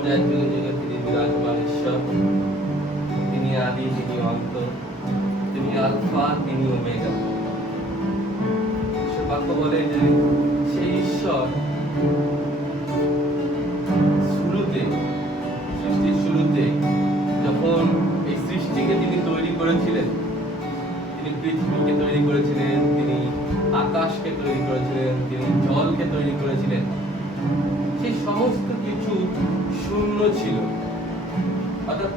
পর্যায়ে যুগে যুগে তিনি বিরাজমান ঈশ্বর। তিনি আদি, তিনি অন্ত, তিনি আলফা, তিনি ওমেগা। সে বাক্য বলে যে সেই ঈশ্বর শুরুতে, সৃষ্টির শুরুতে যখন এই সৃষ্টিকে তিনি তৈরি করেছিলেন, তিনি পৃথিবীকে তৈরি করেছিলেন, তিনি আকাশকে তৈরি করেছিলেন, তিনি জলকে তৈরি করেছিলেন। সেই সমস্ত কিছু শূন্য ছিল, অর্থাৎ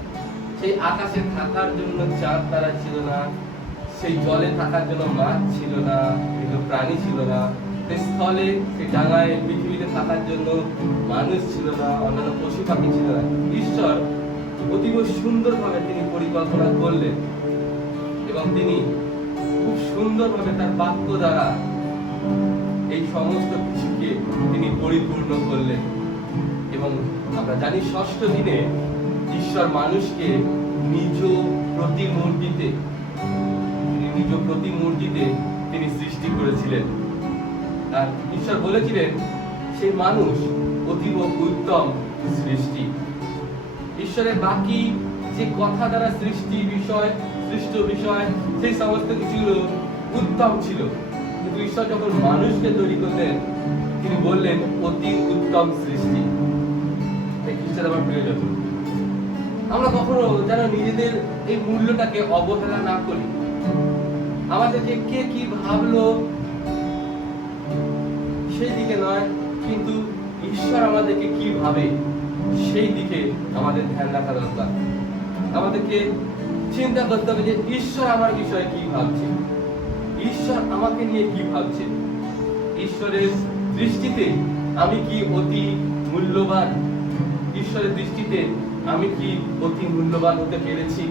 সেই আকাশে থাকার জন্য চাঁদ তারা ছিল না, সেই জলে থাকার জন্য মাছ ছিল না, কিন্তু প্রাণী ছিল না, সেই স্থলে, সেই ডাঙায় পৃথিবীতে থাকার জন্য মানুষ ছিল না, অন্যান্য পশু পাখি ছিল না। ঈশ্বর অতীব সুন্দরভাবে তিনি পরিকল্পনা করলেন এবং তিনি খুব সুন্দরভাবে তার বাক্য দ্বারা এই সমস্ত কিছুকে তিনি পরিপূর্ণ করলেন। এবং আমরা জানি ষষ্ঠ দিনে ঈশ্বর মানুষকে নিজ প্রতিমূর্তিতে তিনি সৃষ্টি করেছিলেন। আর ঈশ্বর বলেছিলেন সেই মানুষ অতীব উত্তম সৃষ্টি। ঈশ্বরের বাকি যে কথা দ্বারা সৃষ্ট বিষয় সেই সমস্ত কিছুগুলো উত্তম ছিল, কিন্তু ঈশ্বর যখন মানুষকে তৈরি করলেন তিনি বললেন অতি উত্তম সৃষ্টি। খ্রিস্টান আমার প্রিয়জন, আমরা কখনো যেন নিজেদের এই মূল্যটাকে অবহেলা না করি। আমাদেরকে কে কি ভাবলো সেই দিকে নয়, কিন্তু ঈশ্বর আমাদেরকে কি ভাবে সেই দিকে আমাদের ধ্যান রাখা দরকার। আমাদেরকে চিন্তা করতে হবে যে ঈশ্বর আমার বিষয়ে কি ভাবছে, ঈশ্বর আমাকে নিয়ে কি ভাবছে। ঈশ্বরের দৃষ্টিতে আমি কি অতি মূল্যবান? ঈশ্বরের দৃষ্টিতে আমি কি অতি মূল্যবান হতে পেরেছি?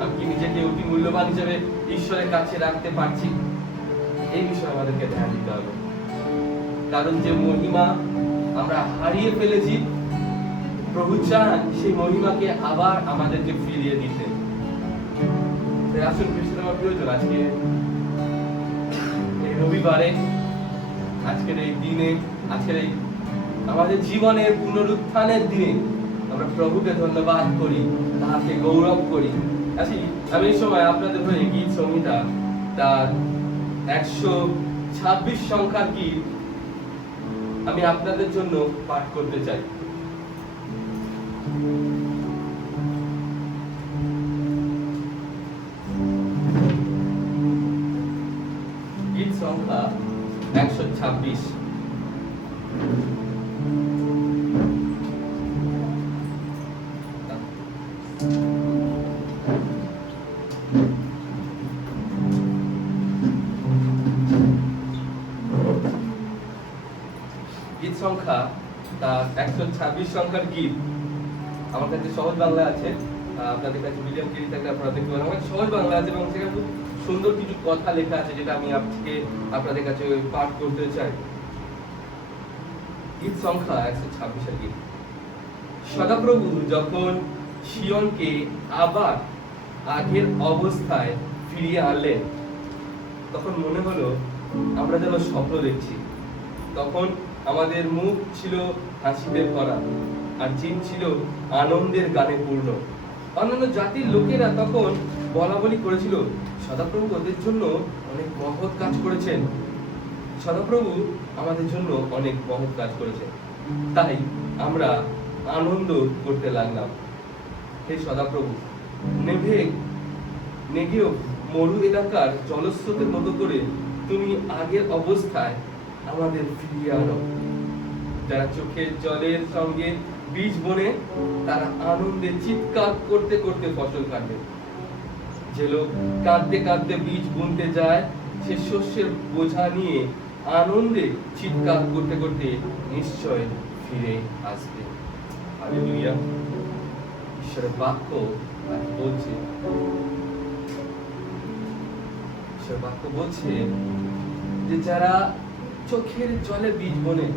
আমি কি নিজেকে অতি মূল্যবান হিসেবে ঈশ্বরের কাছে রাখতে পারছি? এই বিষয়ে আমাদেরকে ধ্যান দিতে হবে। কারণ যে মহিমা আমরা হারিয়ে ফেলেছি, প্রভু চান সেই মহিমাকে আবার আমাদেরকে ফিরিয়ে দিতে। আসুন খ্রিস্টান আমার প্রিয়জন, আজকে এই রবিবারে, আজকের এই দিনে, আজকের এই আমাদের জীবনের পুনরুত্থানের দিনে আমরা প্রভুকে ধন্যবাদ করি, তাহাকে গৌরব করি। আমি এই সময় আপনাদের হয়ে গীত সংহিতা তার 126 সংখ্যার গীত আমি আপনাদের জন্য পাঠ করতে চাই। গীত সংখ্যা 126। গীত সংখ্যা তার 126 সংখ্যার গীত। আমার কাছে সহজ বাংলা আছে, আপনাদের কাছে মিডিয়াম গীত থাকলে আপনারা দেখতে পারেন। আমার সহজ বাংলা আছে এবং সেখানে খুব সুন্দর কিছু কথা লেখা আছে যেটা আমি আজকে আপনাদের কাছে পাঠ করতে চাই। গীত সংখ্যা 126 এর গীত। সদাপ্রভু যখন সিয়নকে আবার আগের অবস্থায় ফিরিয়ে আনলেন, তখন মনে হলো আমরা যেন স্বপ্ন দেখছি। তখন আমাদের মুখ ছিল হাসিতে ভরা, আর জিন ছিল আনন্দের গানে পূর্ণ। অন্যান্য জাতির লোকেরা তখন বলা বলি করেছিল, সদাপ্রভু ওদের জন্য অনেক মহৎ কাজ করেছেন, সদাপ্রভু আমাদের জন্য অনেক মহৎ কাজ করেছেন। তাই আমরা আনন্দ করতে লাগলাম। হে সদাপ্রভু, নেগেও মরু এলাকার জলস্রোতের মতো করে তুমি আগের অবস্থায় আমাদের ফিরিয়ে আনো। যারা চোখের জলের সঙ্গে বীজ বনে, তারা আনন্দে চিৎকার করতে করতে ফসল কাটবে। যে লোক কাঁদতে কাঁদতে বীজ বুনতে যায়, সে শস্যের বোঝা নিয়ে আনন্দে চিৎকার করতে করতে নিশ্চয় ফিরে আসবে। হালেলুয়া। ঈশ্বরের বাক্য বলছে, ঈশ্বরের বাক্য বলছে যে যারা চোখের জলে বীজ বনে,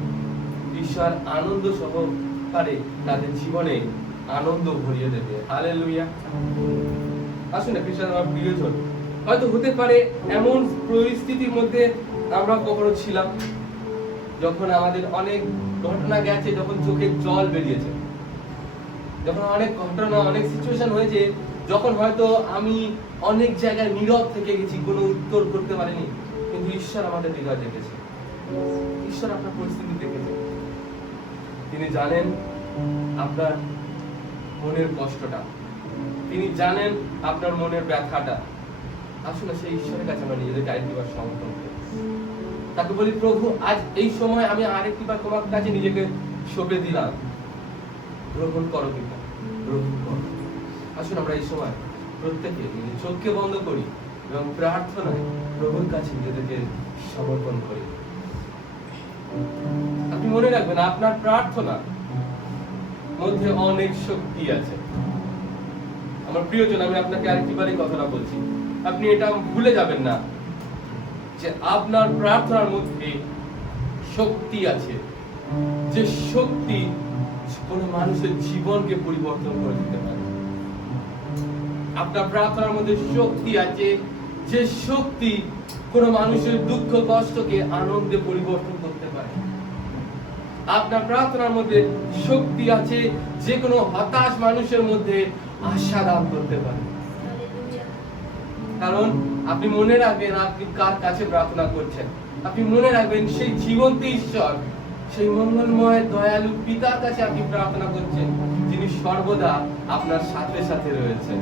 ঈশ্বর আনন্দ সহকারে তাদের জীবনে আনন্দ ভরিয়ে দেবে। হালেলুয়া। আসুন খ্রিস্টান আমার প্রিয়জন, হয়তো হতে পারে এমন পরিস্থিতির মধ্যে আমরা কখনো ছিলাম যখন আমাদের অনেক ঘটনা গেছে, যখন চোখের জল বেরিয়েছে, যখন অনেক ঘটনা, অনেক সিচুয়েশন হয়েছে, যখন হয়তো আমি অনেক জায়গায় নীরব থেকে গেছি, কোনো উত্তর করতে পারিনি, কিন্তু ঈশ্বর আমাদের হৃদয় দেখেছে, ঈশ্বর আপনার পরিস্থিতি দেখেছে। তিনি জানেন আপনার মনের কষ্টটা, তিনি জানেন আপনার মনের ব্যথাটা। আসলে সেই ঈশ্বরের কাছে আমরা নিজেদেরকে আরেকটিবার সমর্পণ করি, তাকে বলি, প্রভু আজ এই সময় আমি আরেকটিবার তোমার কাছে নিজেকে সঁপে দিলাম, গ্রহণ করো পিতা, গ্রহণ করো। আসুন আমরা এই সময় প্রত্যেকে নিজের চোখকে বন্ধ করি এবং প্রার্থনায় প্রভুর কাছে নিজেদেরকে সমর্পণ করি। আপনি মনে রাখবেন আপনার প্রার্থনা মধ্যে অনেক শক্তি আছে। আমার প্রিয়জন, আমি আপনাকে আরেকটিবারই কথাটা বলছি, আপনি এটা ভুলে যাবেন না যে আপনার প্রার্থনার মধ্যে শক্তি আছে, যে শক্তি কোন মানুষের জীবনকে পরিবর্তন করে দিতে পারে। আপনার প্রার্থনার মধ্যে শক্তি আছে, যে শক্তি কোন মানুষের দুঃখ কষ্টকে আনন্দে পরিবর্তন করতে পারে। আপনার প্রার্থনার মধ্যে শক্তি আছে, যে কোনো হতাশ মানুষের মধ্যে আশা দান করতে পারে। কারণ আপনি মনে রাখবেন আপনি কার কাছে প্রার্থনা করছেন, আপনি মনে রাখবেন সেই জীবন্ত ঈশ্বর, সেই মঙ্গলময় দয়ালু পিতার কাছে আপনি প্রার্থনা করছেন, যিনি সর্বদা আপনার সাথে সাথে রয়েছেন।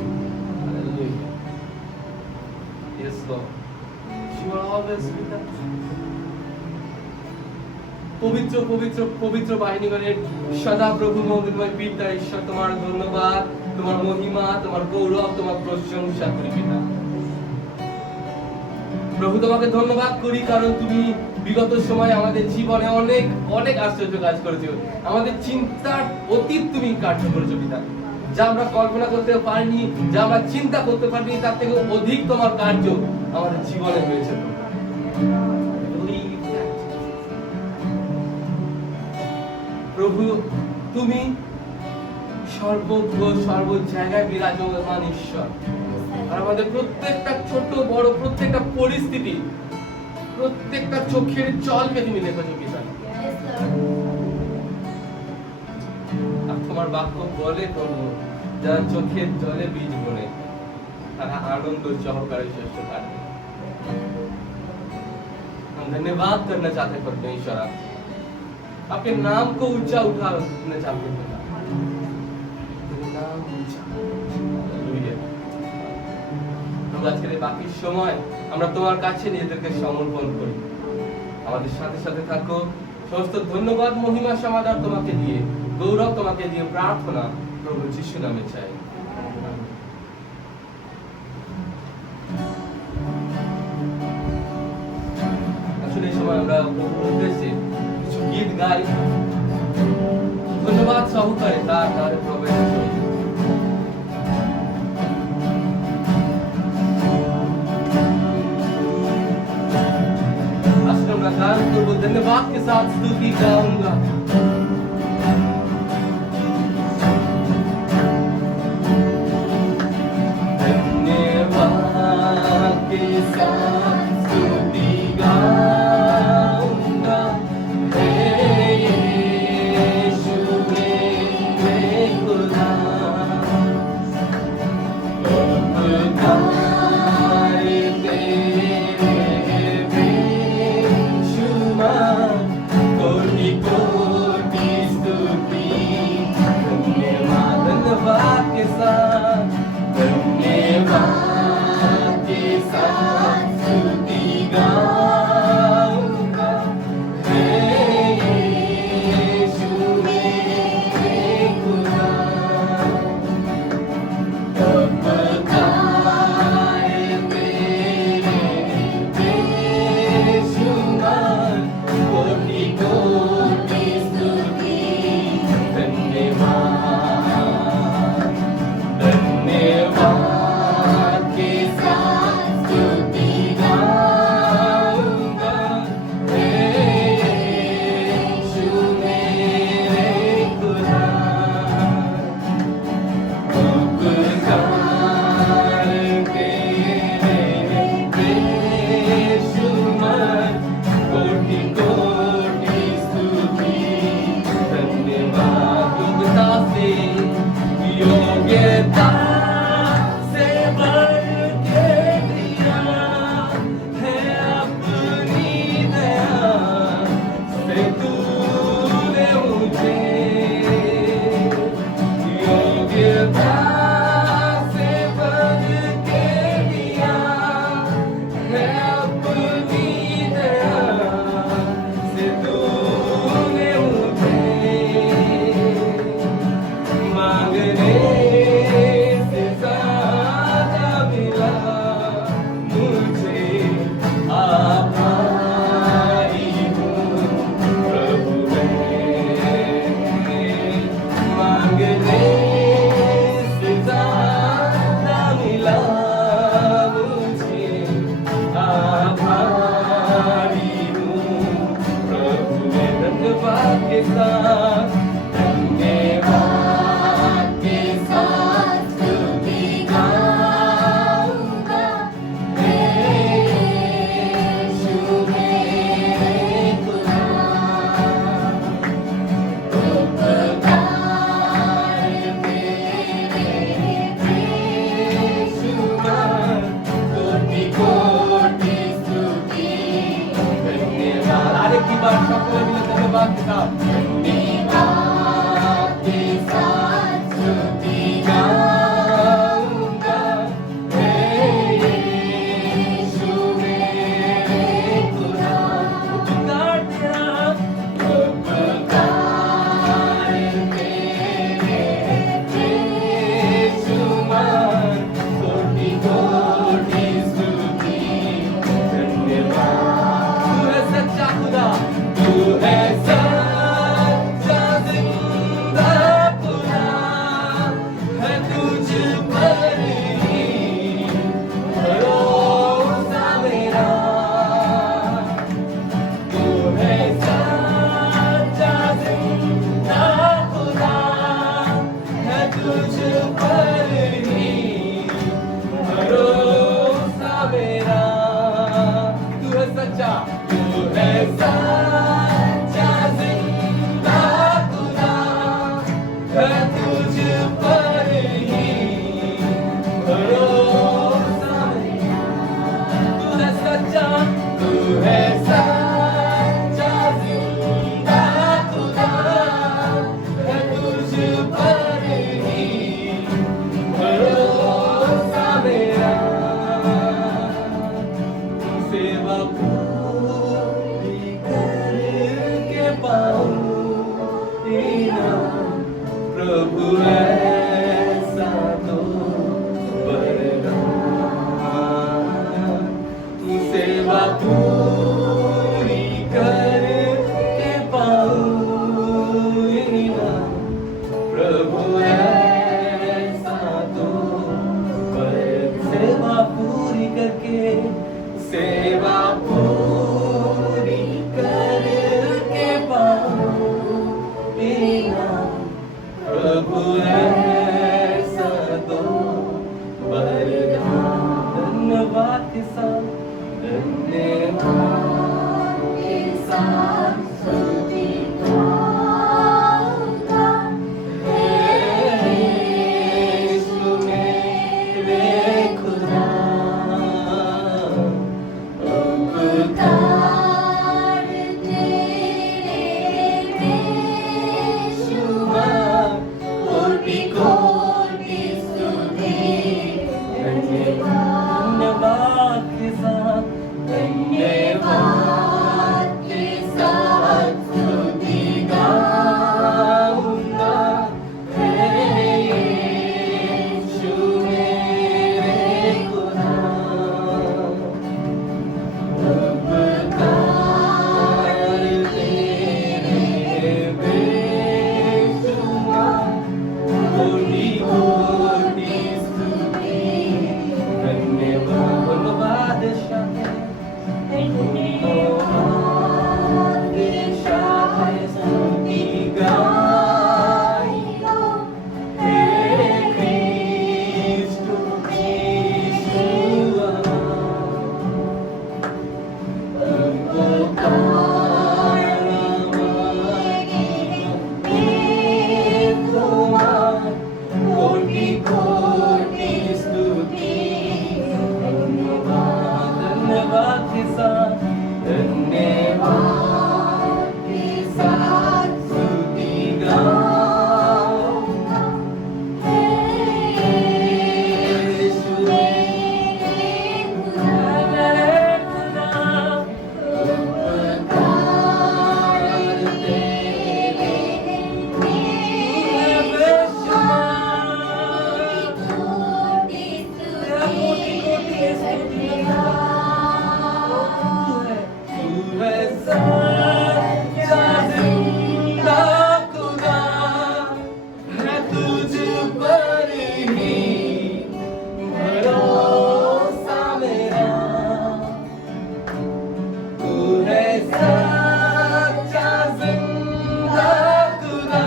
Yes, Lord. You are always with us. পবিত্র পবিত্র পবিত্র বাহিনীগণের সদা প্রভু মঙ্গলময় পিতা ঈশ্বর, তোমার ধন্যবাদ, তোমার মহিমা, তোমার গৌরব, তোমার প্রশংসা করি পিতা। প্রভু তোমাকে ধন্যবাদ করি, কারণ তুমি বিগত সময় আমাদের জীবনে অনেক অনেক আশ্চর্য কাজ করেছো, আমাদের চিন্তার অতীত তুমি কার্য করেছো পিতা। যা আমরা কল্পনা করতে পারিনি, যা আমরা চিন্তা করতে পারিনি, তার থেকে অধিক তোমার কার্য আমাদের জীবনে হয়েছে। প্রভু তুমি সর্বজ্ঞ, সর্ব জায়গায় বিরাজমান ঈশ্বর, আর আমাদের প্রত্যেকটা ছোট বড় প্রত্যেকটা পরিস্থিতি, প্রত্যেকটা চোখের জলকে তুমি দেখেছো পিতা। আর তোমার বাক্য বলে প্রভু, যারা চোখের জলে বীজ বোনে তারা आनंद सहकारे शस्य काटे। हम धन्यवाद करना चाहते हैं परमेश्वर, आपके नाम को ऊंचा उठाना चाहते हैं, तेरे नाम ऊंचा। हालेलुया। প্রভু আজকের এই বাকি সময় আমরা তোমার কাছে নিজেদেরকে সমর্পণ করি, আমাদের সাথে সাথে থাকো। সমস্ত ধন্যবাদ, মহিমা, সমাদর তোমাকে দিয়ে, গৌরব তোমাকে দিয়ে প্রার্থনা প্রভু যিশু নামে চাই। আসলে এই সময় আমরা প্রভুর উদ্দেশ্যে কিছু গীত গাই, ধন্যবাদ সহকারে তার প্রবেশ করি। আসলে আমরা গান করবো, धन्यवाद के साथ स्तुति गाऊंगा। धन्यवाद के साथ स्तुति गाऊंगा, हे यीशु मेरे खुदा। उपकार तेरे बेशुमार, कोटि कोटि तुझ पर ही भरोसा मेरा। तू है सच्चा, तू है सच्चा जिंदा खुदा, है तुझ पर ही भरोसा मेरा। तू है सच्चा, तू है सच्चा जिंदा खुदा, है तुझ पर ही भरोसा मेरा। सेवा पूरी करके पाऊं तेरा प्रभु ऐसा तो वरदान। सेवा पूरी करके पाऊं तेरा प्रभु ऐसा तो सेवा पूरी करके, सेवा पूरी करके पाऊं तेरा प्रभु ऐसा तो वरदान। धन्यवाद के साथ, धन्यवाद के साथ स्तुति गाऊंगा, यीशु मेरे खुदा। उपकार तेरे बेशुमार, कोटि कोटि स्तुति। धन्यवाद के साथ, धन्यवाद के साथ स्तुति गाऊंगा, यीशु मेरे खुदा। उपकार तेरे बेशुमार, कोटि कोटि स्तुति। धन्यवाद, धन्यवाद शाह स्तुति गाइयो, तेरे क्रिस्तु यीशुआ। कोटि कोटि स्तुति। धन्यवाद के साथ, धन्यवाद के साथ स्तुति गाऊंगा, यीशु मेरे खुदा। उपकार तेरे बेशुमार, कोटि कोटि स्तुति। तू है सच्चा जिंदा खुदा, है तुझ पर ही भरोसा मेरा। तू है सच्चा जिंदा खुदा,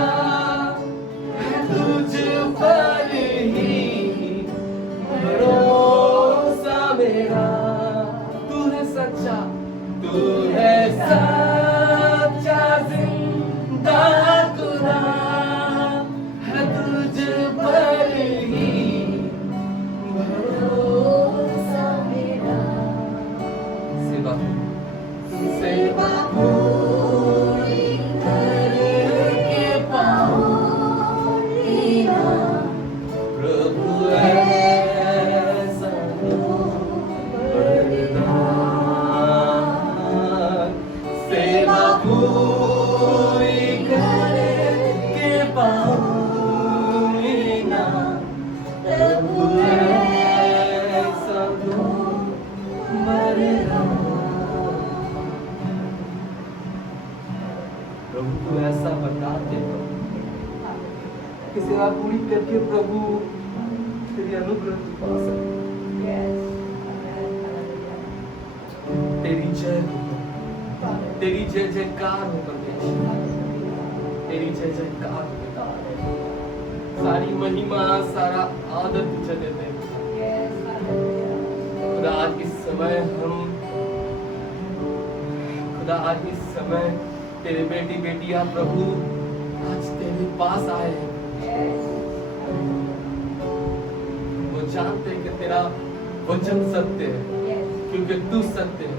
है तुझ पर ही भरोसा मेरा। तू है सच्चा, तू है सच्चा जिंदा खुदा, है तुझ पर ही भरोसा मेरा। सेवा पूरी करके पाऊं तेरा प्रभु ऐसा तो वरदान। सेवा पूरी करके पाऊं तेरा प्रभु ऐसा तो वरदान। प्रभु को ऐसा वरदान दे कि सेवा पूरी करके प्रभु तेरी अनुग्रह तू पा सके। तेरी जय हो, तेरी जय जयकार हो परमेश्वर, तेरी जय जयकार हो। सारी महिमा सारा आदर तुझे देते हैं खुदा। आज इस समय हम खुदा आज इस समय तेरे बेटी बेटियां प्रभु आज तेरे पास आए हैं। वो जानते हैं कि तेरा वचन सत्य है क्योंकि तू सत्य है।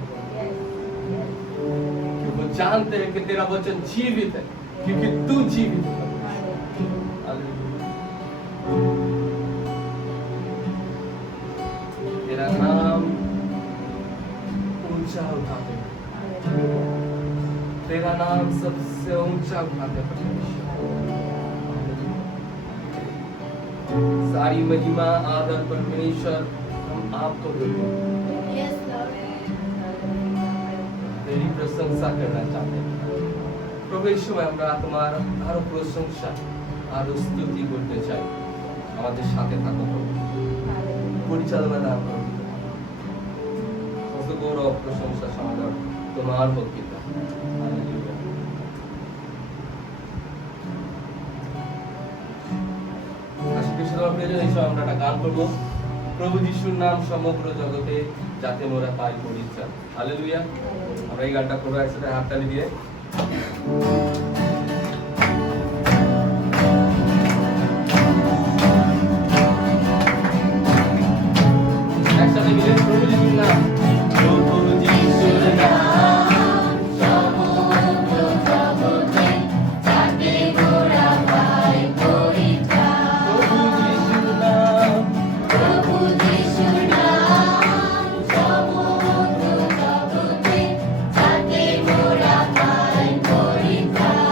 कि वो जानते हैं कि तेरा वचन जीवित है क्योंकि तू जीवित है। तेरा नाम ऊंचा उठाते हैं, तेरा नाम सबसे ऊंचा उठाते हैं। सारी महिमा आदर परमेश्वर हम आपको देते हैं। तेरी प्रशंसा करना चाहते हैं প্রভু यीशु আমরা তোমার আরো প্রশংসা আরো স্তুতি করতে চাই। আমাদের সাথে থাকো প্রভু, পরিচালনা দান করো। সমস্ত গৌরব প্রশংসা সমাদর তোমার হোক পিতা। হালেলুয়া। প্রিয়জন এই সময় আমরা একটা গান করবো, প্রভু যিশুর নাম সমগ্র জগতে যাতে মোরা পাই পরিত্রাণ। হালেলুয়া। আমরা এই গানটা করবো একসাথে হাততালি দিয়ে। একসাথে মিলে প্রভু যিশুর নাম, প্রভু যিশুর নাম Bye.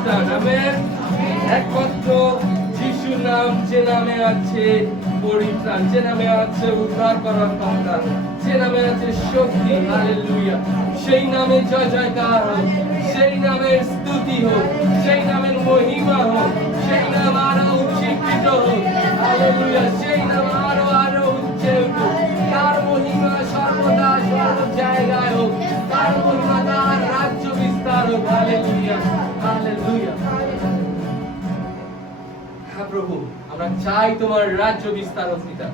পরিত্রাণ। আমেন। একমাত্র যিশুর নাম, যে নামে আছে পরিত্রাণ, যে নামে আছে উদ্ধার করার ক্ষমতা, যে নামে আছে শক্তি। হালেলুয়া। সেই নামে জয় জয়কার হোক, সেই নামের স্তুতি হোক, সেই নামের মহিমা হোক, সেই নাম আরো উজ্জীবিত হোক। হালেলুয়া। সেই নাম আরো আরো উচ্চে উঠুক। তার মহিমা সর্বদা সর্ব জায়গায় হোক, তার মহিমা, তার রাজ্য বিস্তার হোক। Hallelujah, hallelujah. হ্যাঁ প্রভু, আমরা চাই তোমার রাজ্য বিস্তার হোক পিতা,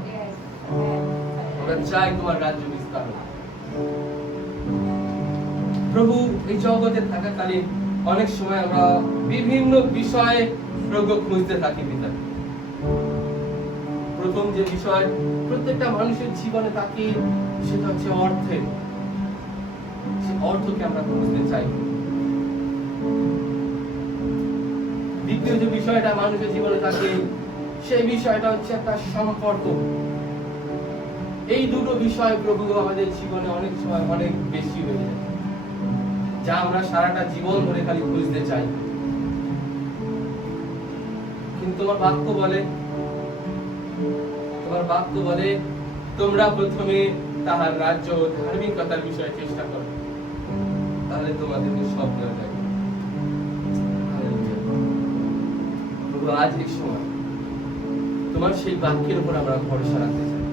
আমরা চাই তোমার রাজ্য বিস্তার হোক। প্রভু, এই জগতে থাকাকালীন অনেক সময় আমরা বিভিন্ন বিষয়ে প্রভু খুঁজতে থাকি পিতা। প্রথম যে বিষয় প্রত্যেকটা মানুষের জীবনে থাকে সেটা হচ্ছে অর্থের। সেই অর্থকে আমরা খুঁজতে চাই। দ্বিতীয় যে বিষয়টা মানুষের জীবনে থাকে সেই বিষয়টা হচ্ছে একটা সম্পর্ক। এই দুটো বিষয় প্রভু আমাদের জীবনে অনেক সময় অনেক বেশি হয়ে যায়, যা আমরা সারাটা জীবন ধরে খালি খুঁজতে চাই। কিন্তু তোমার বাক্য বলে তোমরা প্রথমে তাহার রাজ্য ও ধার্মিকতার বিষয়ে চেষ্টা করো, তাহলে তোমাদেরকে সব দেওয়া যাবে। প্রভু, আজ এই সময় তোমার সেই বাক্যের উপর আমরা ভরসা রাখতে চাই,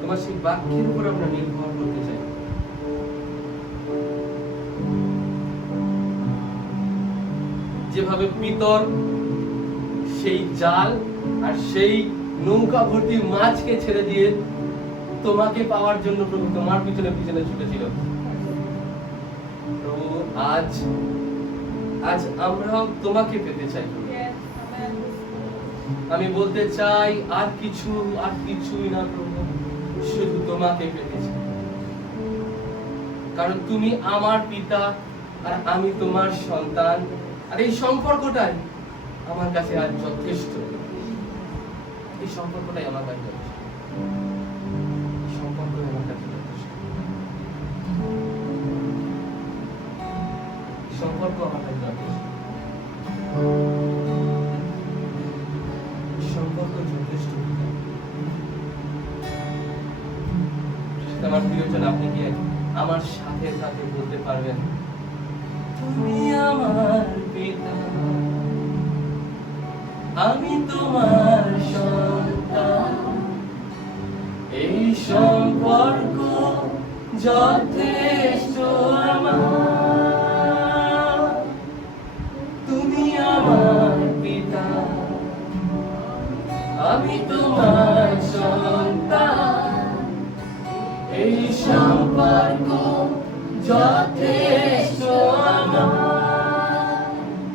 তোমার সেই বাক্যের উপর আমরা নির্ভর করতে চাই। যেভাবে পিতর সেই জাল আর সেই নৌকা ভর্তি মাছকে ছেড়ে দিয়ে তোমাকে পাওয়ার জন্য প্রভু তোমার পিছনে পিছনে ছুটেছিল, প্রভু আজ আমরাও তোমাকে পেতে চাই। আমি বলতে চাই আর কিছুই না প্রভু, শুধু তোমাকে পেতে চাই। কারণ তুমি আমার পিতা আর আমি তোমার সন্তান, আর এই সম্পর্কটাই আমার কাছে আজ যথেষ্ট। এই সম্পর্কটাই আমার কাছে যথেষ্ট। সম্পর্কটাই আমার কাছে যথেষ্ট। সম্পর্ক আমার কাছে যথেষ্ট। সম্পর্ক যথেষ্ট। আমার প্রিয়জন, আপনি কি আমার সাথে সাথে বলতে পারবেন, তুমি আমার পিতা, আমি তোমার সন্তান, এই সম্পর্ক যথেষ্ট আমার। তুমি আমার পিতা, আমি তোমার সন্তান, এই সম্পর্ক যথেষ্ট আমার।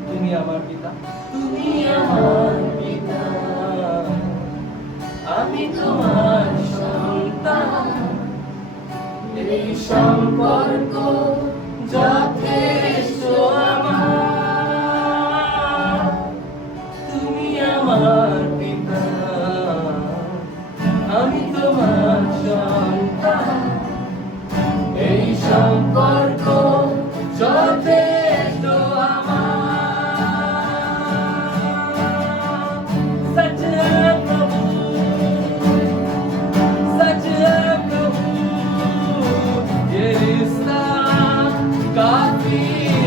তুমি আমার পিতা, তুমি আমার পিতা, আমি তোমার সন্তান, এই সম্পর্ক যথেষ্ট আমার। তুমি আমার পিতা, আমি তোমার সন্তান, এই সম্পর্ক যথেষ্ট আমার। सच है प्रभु, सच है प्रभु, ये रिश्ता काफी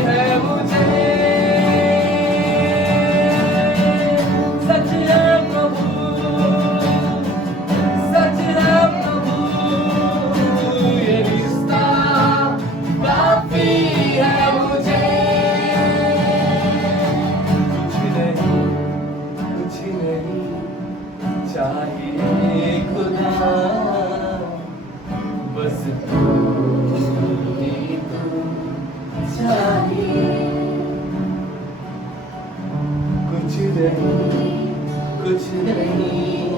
है मुझे। सच है प्रभु, सच है प्रभु, ये रिश्ता काफी है मुझे। कुछ नहीं चाहिए खुदा, बस तू ही तू चाहिए। कुछ नहीं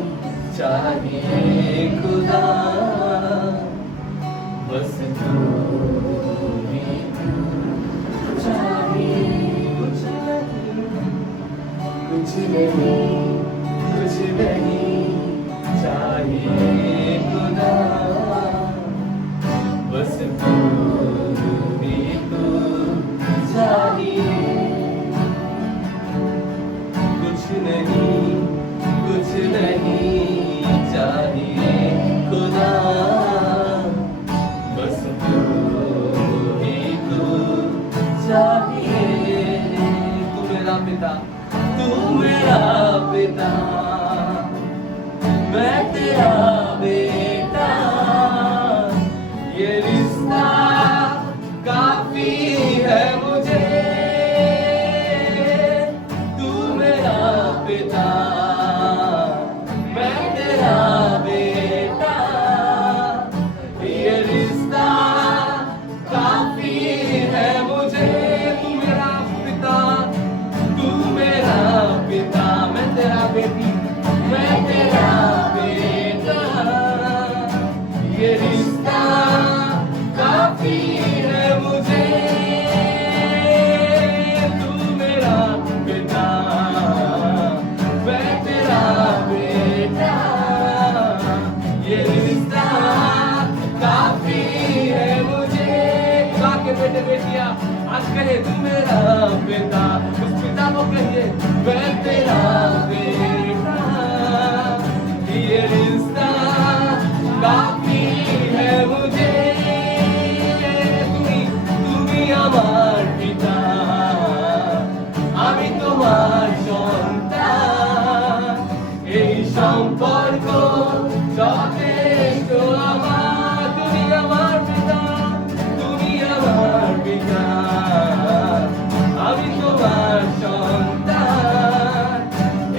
चाहिए खुदा, बस तू ही तू चाहिए। कुछ नहीं चाहिए खुदा, बस तू ही तू चाहिए। मैं तेरा बेटा, ये रिश्ता काफी है मुझे। तू मेरा बेटा, मैं तेरा बेटा, ये रिश्ता काफी है मुझे। खुदा के बेटे बेटियां आज कहे तू मेरा बेटा, उस पिता को कहिए मैं तेरा बेटा, ये रिश्ता काफी है मुझे। তুমি আমার পিতা, আমি তোমার সন্তান, এই সম্পর্ক যথেষ্ট আমার। তুমি আমার পিতা, তুমি আমার পিতা, আমি তোমার সন্তান,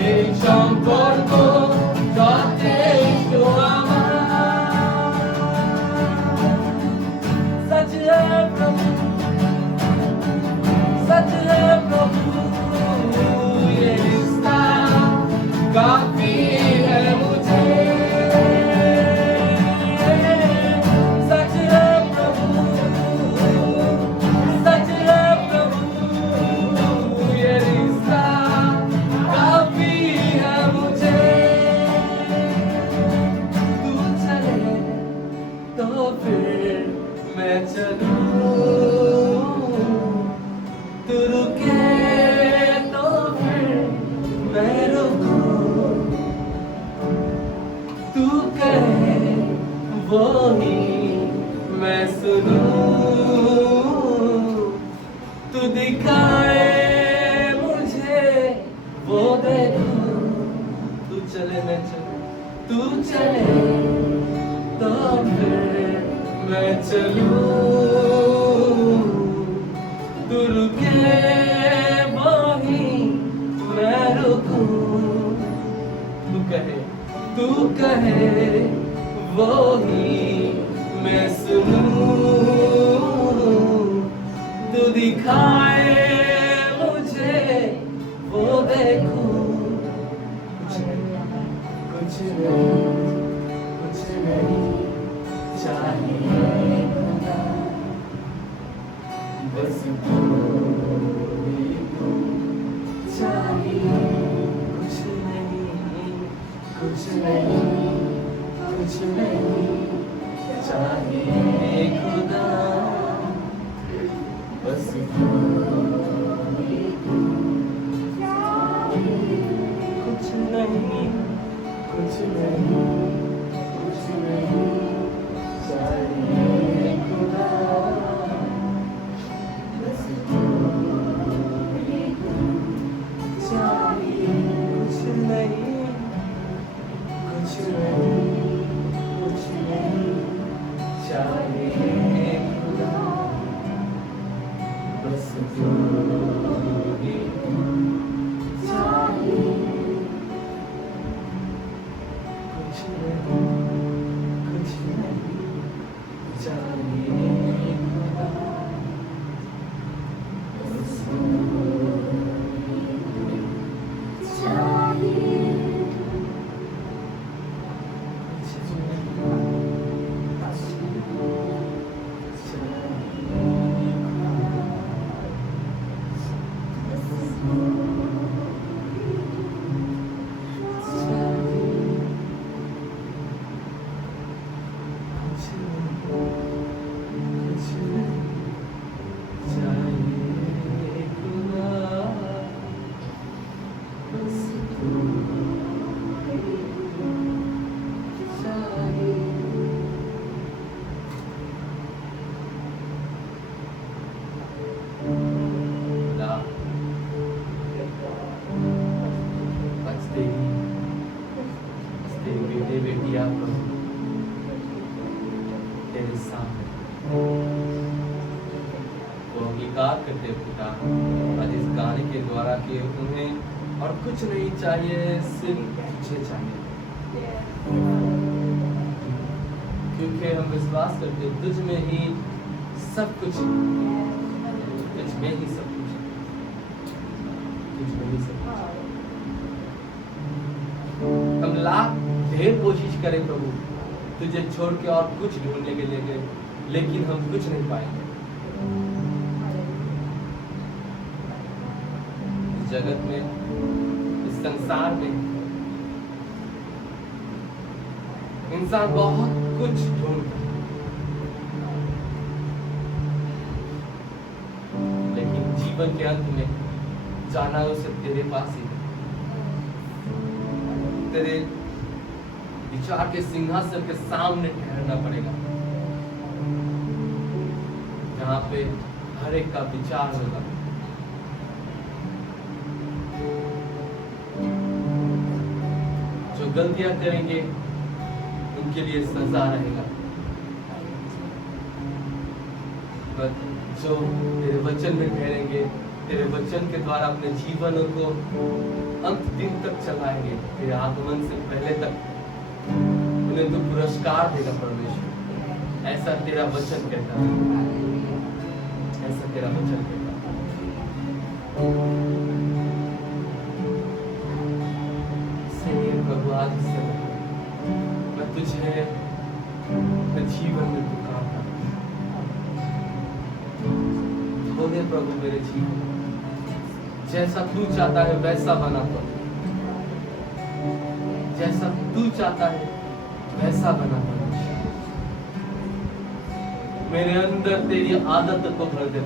এই সম্পর্ক যথেষ্ট আমার। सच है प्रभु, सच है प्रभु, ये रिश्ता काफी है मुझे। सच है प्रभु, सच है प्रभु, ये रिश्ता काफी है मुझे। तू चले तो फिर मैं चलूं, तू रुके तो फिर मैं रुकूं, तू कहे वो ही मैं सुनूं, तू दिखाए मुझे वो देखूं। तू चले मैं चलूं, तू चले तो फिर मैं चलूं, तू रुके वही मैं रुकूं, तू कहे वही मैं सुनूं, तू दिखाए मुझे वो देखूं। कुछ नहीं चाहिए खुदा, बस तू चाहिए। कुछ नहीं, कुछ नहीं, कुछ नहीं चाहिए खुदा, बस तू चाहिए। कुछ नहीं, कुछ नहीं, कुछ नहीं चाहिए खुदा, बस तू चाहिए। कुछ नहीं, कुछ नहीं, कुछ नहीं चाहिए खुदा, बस तू चाहिए। कुछ नहीं, कुछ नहीं चाहिए खुदा, बस तू चाहिए। कुछ नहीं अंगीकार करते पिता, आज इस गाने के द्वारा कि उन्हें और कुछ नहीं चाहिए, सिर्फ तुझे चाहिए, क्योंकि हम विश्वास करते तुझ में ही सब कुछ, तुझ में ही सब कुछ, तुझ में ही सब कुछ। लाख ढेर कोशिश करें प्रभु तुझे छोड़ के और कुछ ढूंढने के लिए गए, लेकिन हम कुछ नहीं पाएंगे। इस जगत में, इस संसार में इंसान बहुत कुछ ढूंढता है, लेकिन जीवन के अंत में जाना उसे तेरे पास ही, तेरे विचार के सिंहासन के सामने ठहरना पड़ेगा, जहां पे हर एक का विचार होगा। जो गलतियां करेंगे उनके लिए सजा रहेगा, पर जो तेरे वचन में ठहरेंगे, तेरे वचन के द्वारा अपने जीवनों को अंत दिन तक चलाएंगे, तेरे आगमन से पहले तक उन्हें तो पुरस्कार देगा परमेश्वर। ऐसा तेरा वचन कहता है, ऐसा तेरा वचन कहता है। प्रभु आज से मैं तुझे मैं जीवन में पुकारता हूं, धो दे प्रभु मेरे जीवन, जैसा तू चाहता है वैसा बना दो, जैसा तू चाहता है वैसा बना दो। मेरे अंदर तेरी आदत को भर दे,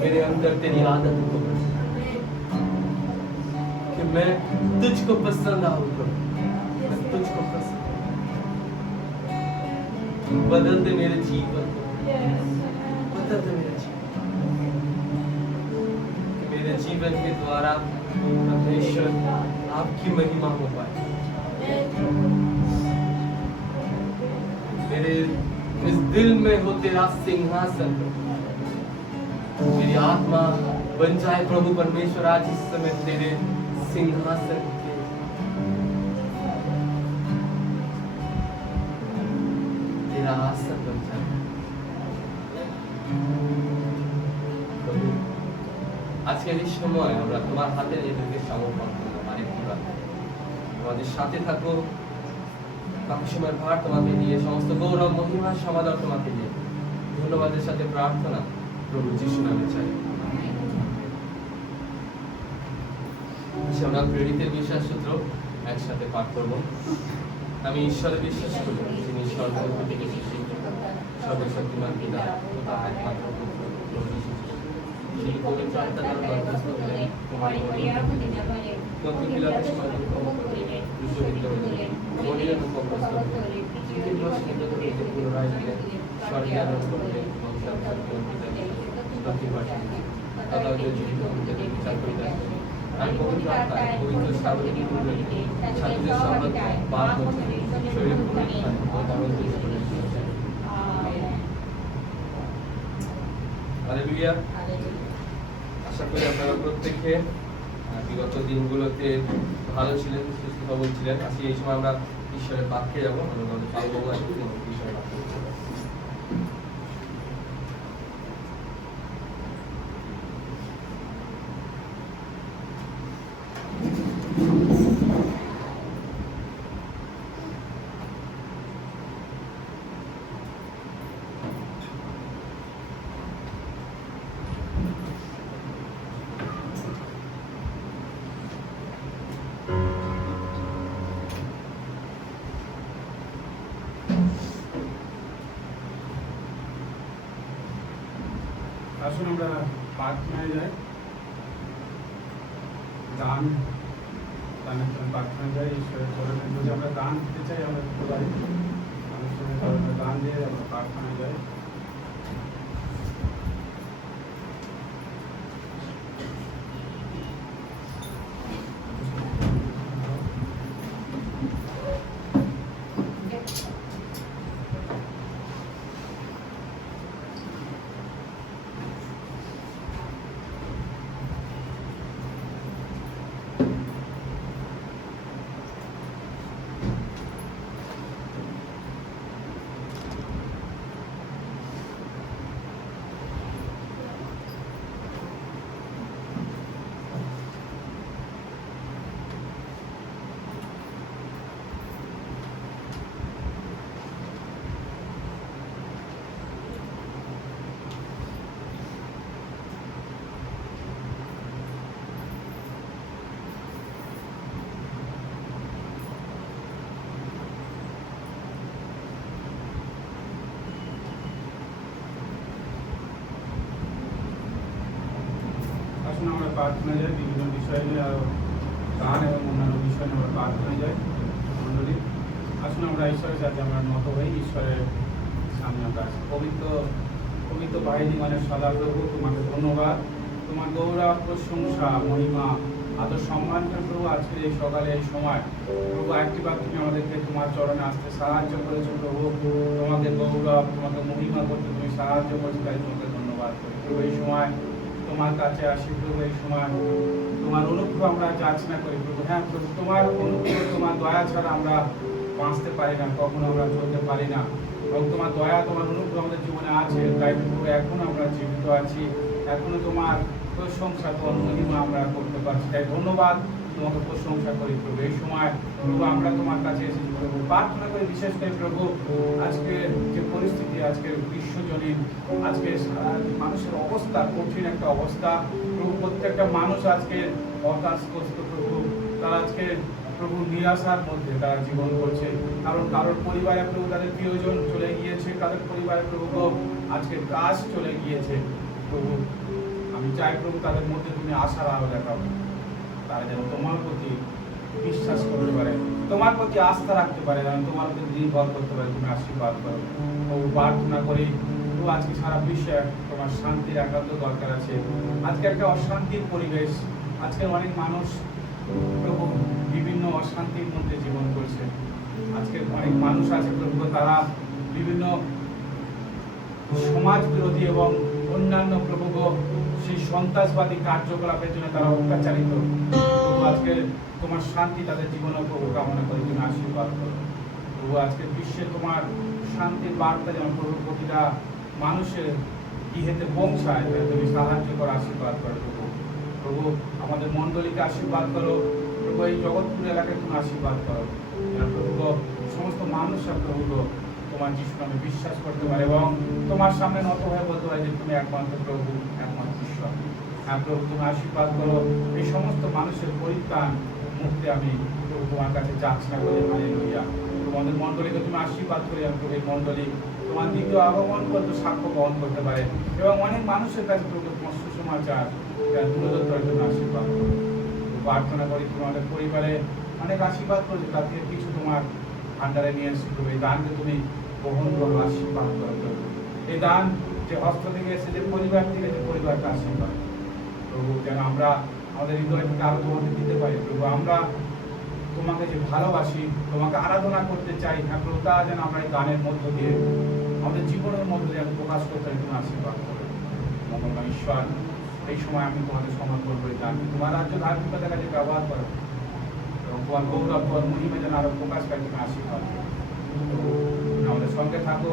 मेरे अंदर तेरी आदत को भर दे, कि मैं तुझको पसंद आऊं प्रभु, मैं तुझको पसंद, बदल दे मेरे जीवन को, बदल दे मेरे जीवन, मेरे जीवन के द्वारा परमेश्वर आपकी महिमा हो पाए। मेरे इस दिल में हो तेरा सिंहासन, मेरी आत्मा बन जाए प्रभु परमेश्वर आज इस समय तेरे सिंहासन के, तेरा आसन बन जाए प्रभु। আজকে এই সময় আমরা তোমার হাতে এদেরকে সমর্পণ করলাম, আরেকটি বার আমাদের সাথে থাকো, বাকি সময়ের ভার তোমাকে দিয়ে, সমস্ত গৌরব মহিমা সমাদর তোমাকে দিয়ে, ধন্যবাদের সাথে প্রার্থনা প্রভু যিশু নামে চাই। আমরা প্রেরিতের বিশ্বাস সূত্র একসাথে পাঠ করব। আমি ঈশ্বরে বিশ্বাস করি, যিনি সর্বত্র থেকে সৃষ্টি, সর্বশক্তিমান পিতা তথা একমাত্র পুত্র প্রভু যীশু, সেই পবিত্র আত্মা দ্বারা গর্ভস্থ হলেন, কুমারী মরিয়ম পন্তিয় পিলাতের সময় মুখোমুখি হলেন, ক্রুশবিদ্ধ হলেন, মরিয়ম উপস্থিত হলেন, পৃথিবীর সমুদ্র হইতে পুনরায় এলেন, স্বর্গে আরোহণ করলেন, এবং সাক্ষাৎ পিতার দক্ষিণ পার্শ্বে তথাগত জীবিত হইতে বিচার করিতে আসলেন। আমি পবিত্র আত্মায় পবিত্র সার্বজনীন মণ্ডলীতে সাথীদের সংবাদ পাঠ করছি, শরীর পুনরুত্থান ও ধর্মোপদেশ করেছি। হালেলুয়া। আশা করি আপনারা প্রত্যেকে বিগত দিনগুলোতে ভালো ছিলেন, সুস্থ সবল ছিলেন। আজকে এই সময় আমরা ঈশ্বরের বাক্যে যাবো, আমাদের পাবো ঈশ্বরের বাক্য। আসুন আমরা প্রার্থনায় যাই, গান গানের জন্য প্রার্থনায় যাই, ঈশ্বরের চরণে যদি আমরা গান দিতে চাই আমরা দিতে পারি, অনুষ্ঠানের চরণে গান দিয়ে আমরা প্রার্থনায় যাই। প্রার্থনা যাই বিভিন্ন বিষয় নিয়ে, আরও গান এবং অন্যান্য বিষয় নিয়ে আমরা প্রার্থনা যাই মণ্ডলী। আসুন আমরা ঈশ্বরের সাথে আমরা নত হই, ঈশ্বরের সামনে আমরা আসি। পবিত্র পবিত্র বাহিনী মানে সদা প্রভু, তোমাকে ধন্যবাদ, তোমার গৌরব, প্রশংসা, মহিমা, আদর সম্মান প্রভু। আজকে এই সকালে এই সময় প্রভু একটিবার তুমি আমাদেরকে তোমার চরণে আসতে সাহায্য করেছো প্রভু। তোমাকে গৌরব, তোমাকে মহিমা করতে তুমি সাহায্য করেছো, তাই তোমাকে ধন্যবাদ করি প্রভু। এই সময় তোমার কাছে আসি প্রভু, এই সময় তোমার অনুগ্রহ আমরা যাচনা করি প্রভু। হ্যাঁ প্রভু, তোমার অনুগ্রহ, তোমার দয়া ছাড়া আমরা বাঁচতে পারি না, কখনো আমরা চলতে পারি না। এবং তোমার দয়া, তোমার অনুগ্রহ আমাদের জীবনে আছে, তাই প্রভু এখনো আমরা জীবিত আছি, এখনো তোমার প্রশংসা, তোমার মহিমা আমরা করতে পারছি। তাই ধন্যবাদ, তোমাকে প্রশংসা করি প্রভু। এই সময় প্রভু আমরা তোমার কাছে এসেছি প্রভু, প্রার্থনা করি বিশেষ করে প্রভু আজকের যে পরিস্থিতি, আজকের বিশ্বজনীন, আজকে মানুষের অবস্থা, কঠিন একটা অবস্থা প্রভু। প্রত্যেকটা মানুষ আজকে হতাশগ্রস্ত প্রভু, তারা আজকে প্রভু নিরাশার মধ্যে তারা জীবন করছে, কারণ কারোর পরিবারে প্রভু তাদের প্রিয়জন চলে গিয়েছে, তাদের পরিবারে প্রভু আজকে কাজ চলে গিয়েছে প্রভু। আমি চাই প্রভু তাদের মধ্যে তুমি আশার আলো দেখাবো, তারা যেন তোমার প্রতি বিশ্বাস করতে পারে, তোমার প্রতি আস্থা রাখতে পারে, যেন তোমার প্রতি নির্ভর করতে পারে। তুমি আশীর্বাদ করো প্রভু, প্রার্থনা করি প্রভু আজকে সারা বিশ্বে তোমার শান্তির একান্ত দরকার আছে। আজকে একটা অশান্তির পরিবেশ, আজকে অনেক মানুষ প্রভু বিভিন্ন অশান্তির মধ্যে জীবন করছে। আজকে অনেক মানুষ আছে প্রভু, তারা বিভিন্ন সমাজ বিরোধী এবং অন্যান্য প্রভু সেই সন্ত্রাসবাদী কার্যকলাপের জন্য তারা অত্যাচারিত প্রভু। আজকে তোমার শান্তি তাদের জীবনে প্রভু কামনা করি, তুমি আশীর্বাদ করো প্রভু। আজকে বিশ্বে তোমার শান্তির বার্তা যেন প্রভু প্রতিটা মানুষের ইহেতে পৌঁছায়, তুমি সাহায্য করো, আশীর্বাদ করো প্রভু। প্রভু আমাদের মণ্ডলীকে আশীর্বাদ করো প্রভু, এই জগৎপুর এলাকায় তুমি আশীর্বাদ করো প্রভু। সমস্ত মানুষরা প্রভু তোমার যিশু নামে বিশ্বাস করতে পারে এবং তোমার সামনে নত হয়ে বলতে পারে যে তুমি একমাত্র প্রভু, একমাত্র ঈশ্বর। হ্যাঁ প্রভু, তুমি আশীর্বাদ করো এই সমস্ত মানুষের পরিত্রাণ মুক্তি আমি প্রভু তোমার কাছে যাচনা করি। হালেলুয়া। তোমাদের মণ্ডলীকে তুমি আশীর্বাদ করি, আমি প্রভু এই মণ্ডলী তোমার দ্বিতীয় আগমন পর্যন্ত সাক্ষ্য বহন করতে পারে এবং অনেক মানুষের কাছে প্রভু তোমার সুসমাচার তুলে ধরতে পারে, তুমি আশীর্বাদ করো। প্রার্থনা করি তোমাদের পরিবারে অনেক আশীর্বাদ করো, তার থেকে কিছু তোমার ভান্ডারে নিয়ে এসে প্রভু এই দানকে তুমি গ্রহণ করো, আশীর্বাদ করো প্রভু। এই দান যে হস্ত থেকে এসে যে পরিবার থেকে, যে পরিবারকে আশীর্বাদ প্রভু, যেন আমরা আমাদের হৃদয় থেকে আরো তোমাকে দিতে পারি প্রভু। আমরা তোমাকে যে ভালোবাসি, তোমাকে আরাধনা করতে চাই, হ্যাঁ প্রভু, তা যেন আমরা এই গানের মধ্য দিয়ে আমাদের জীবনের মধ্য দিয়ে আমি প্রকাশ করতে পারি, তুমি আশীর্বাদ করো মঙ্গলময় ঈশ্বর। এই সময় আমি তোমাদের সমর্পণ করে গান তোমার রাজ্য ধার্মিকতার কাছে ব্যবহার করো এবং তোমার গৌরব, তোমার মহিমা যেন আরো প্রকাশ পায়, তুমি আশীর্বাদ করো। আমাদের সঙ্গে থাকো,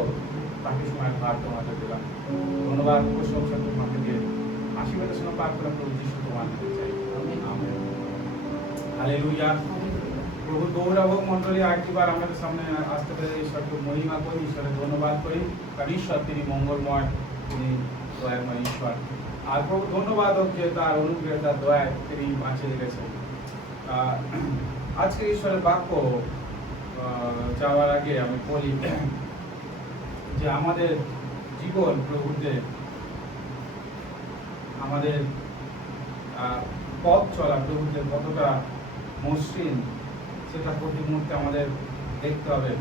বাকি সময় ভার তোমাকে দিলাম। ধন্যবাদ, প্রশংসা তোমাকে দিয়ে আশীর্বাদের সঙ্গে প্রার্থনা প্রভু যিশু তোমার দিতে চাই, আমেন। হালেলুয়া। প্রভু গৌরব মণ্ডলী আরেকটিবার আমাদের সামনে আসতে পেরে ঈশ্বরকে মহিমা করি, ঈশ্বরের ধন্যবাদ করি, কারণ ঈশ্বর তিনি মঙ্গলময়, তিনি দয়াময় ঈশ্বর। আর প্রভু ধন্যবাদ হোক যে তার অনুগ্রহে, তার দয়ায় তিনি বাঁচিয়ে গেছেন। আজকে ঈশ্বরের বাক্য যাওয়ার আগে আমি বলি যে আমাদের জীবন প্রভুতে, আমাদের পথ চলা প্রভুতে কতটা মসৃণ সেটা প্রতি মুহূর্তে আমাদের দেখতে হবে।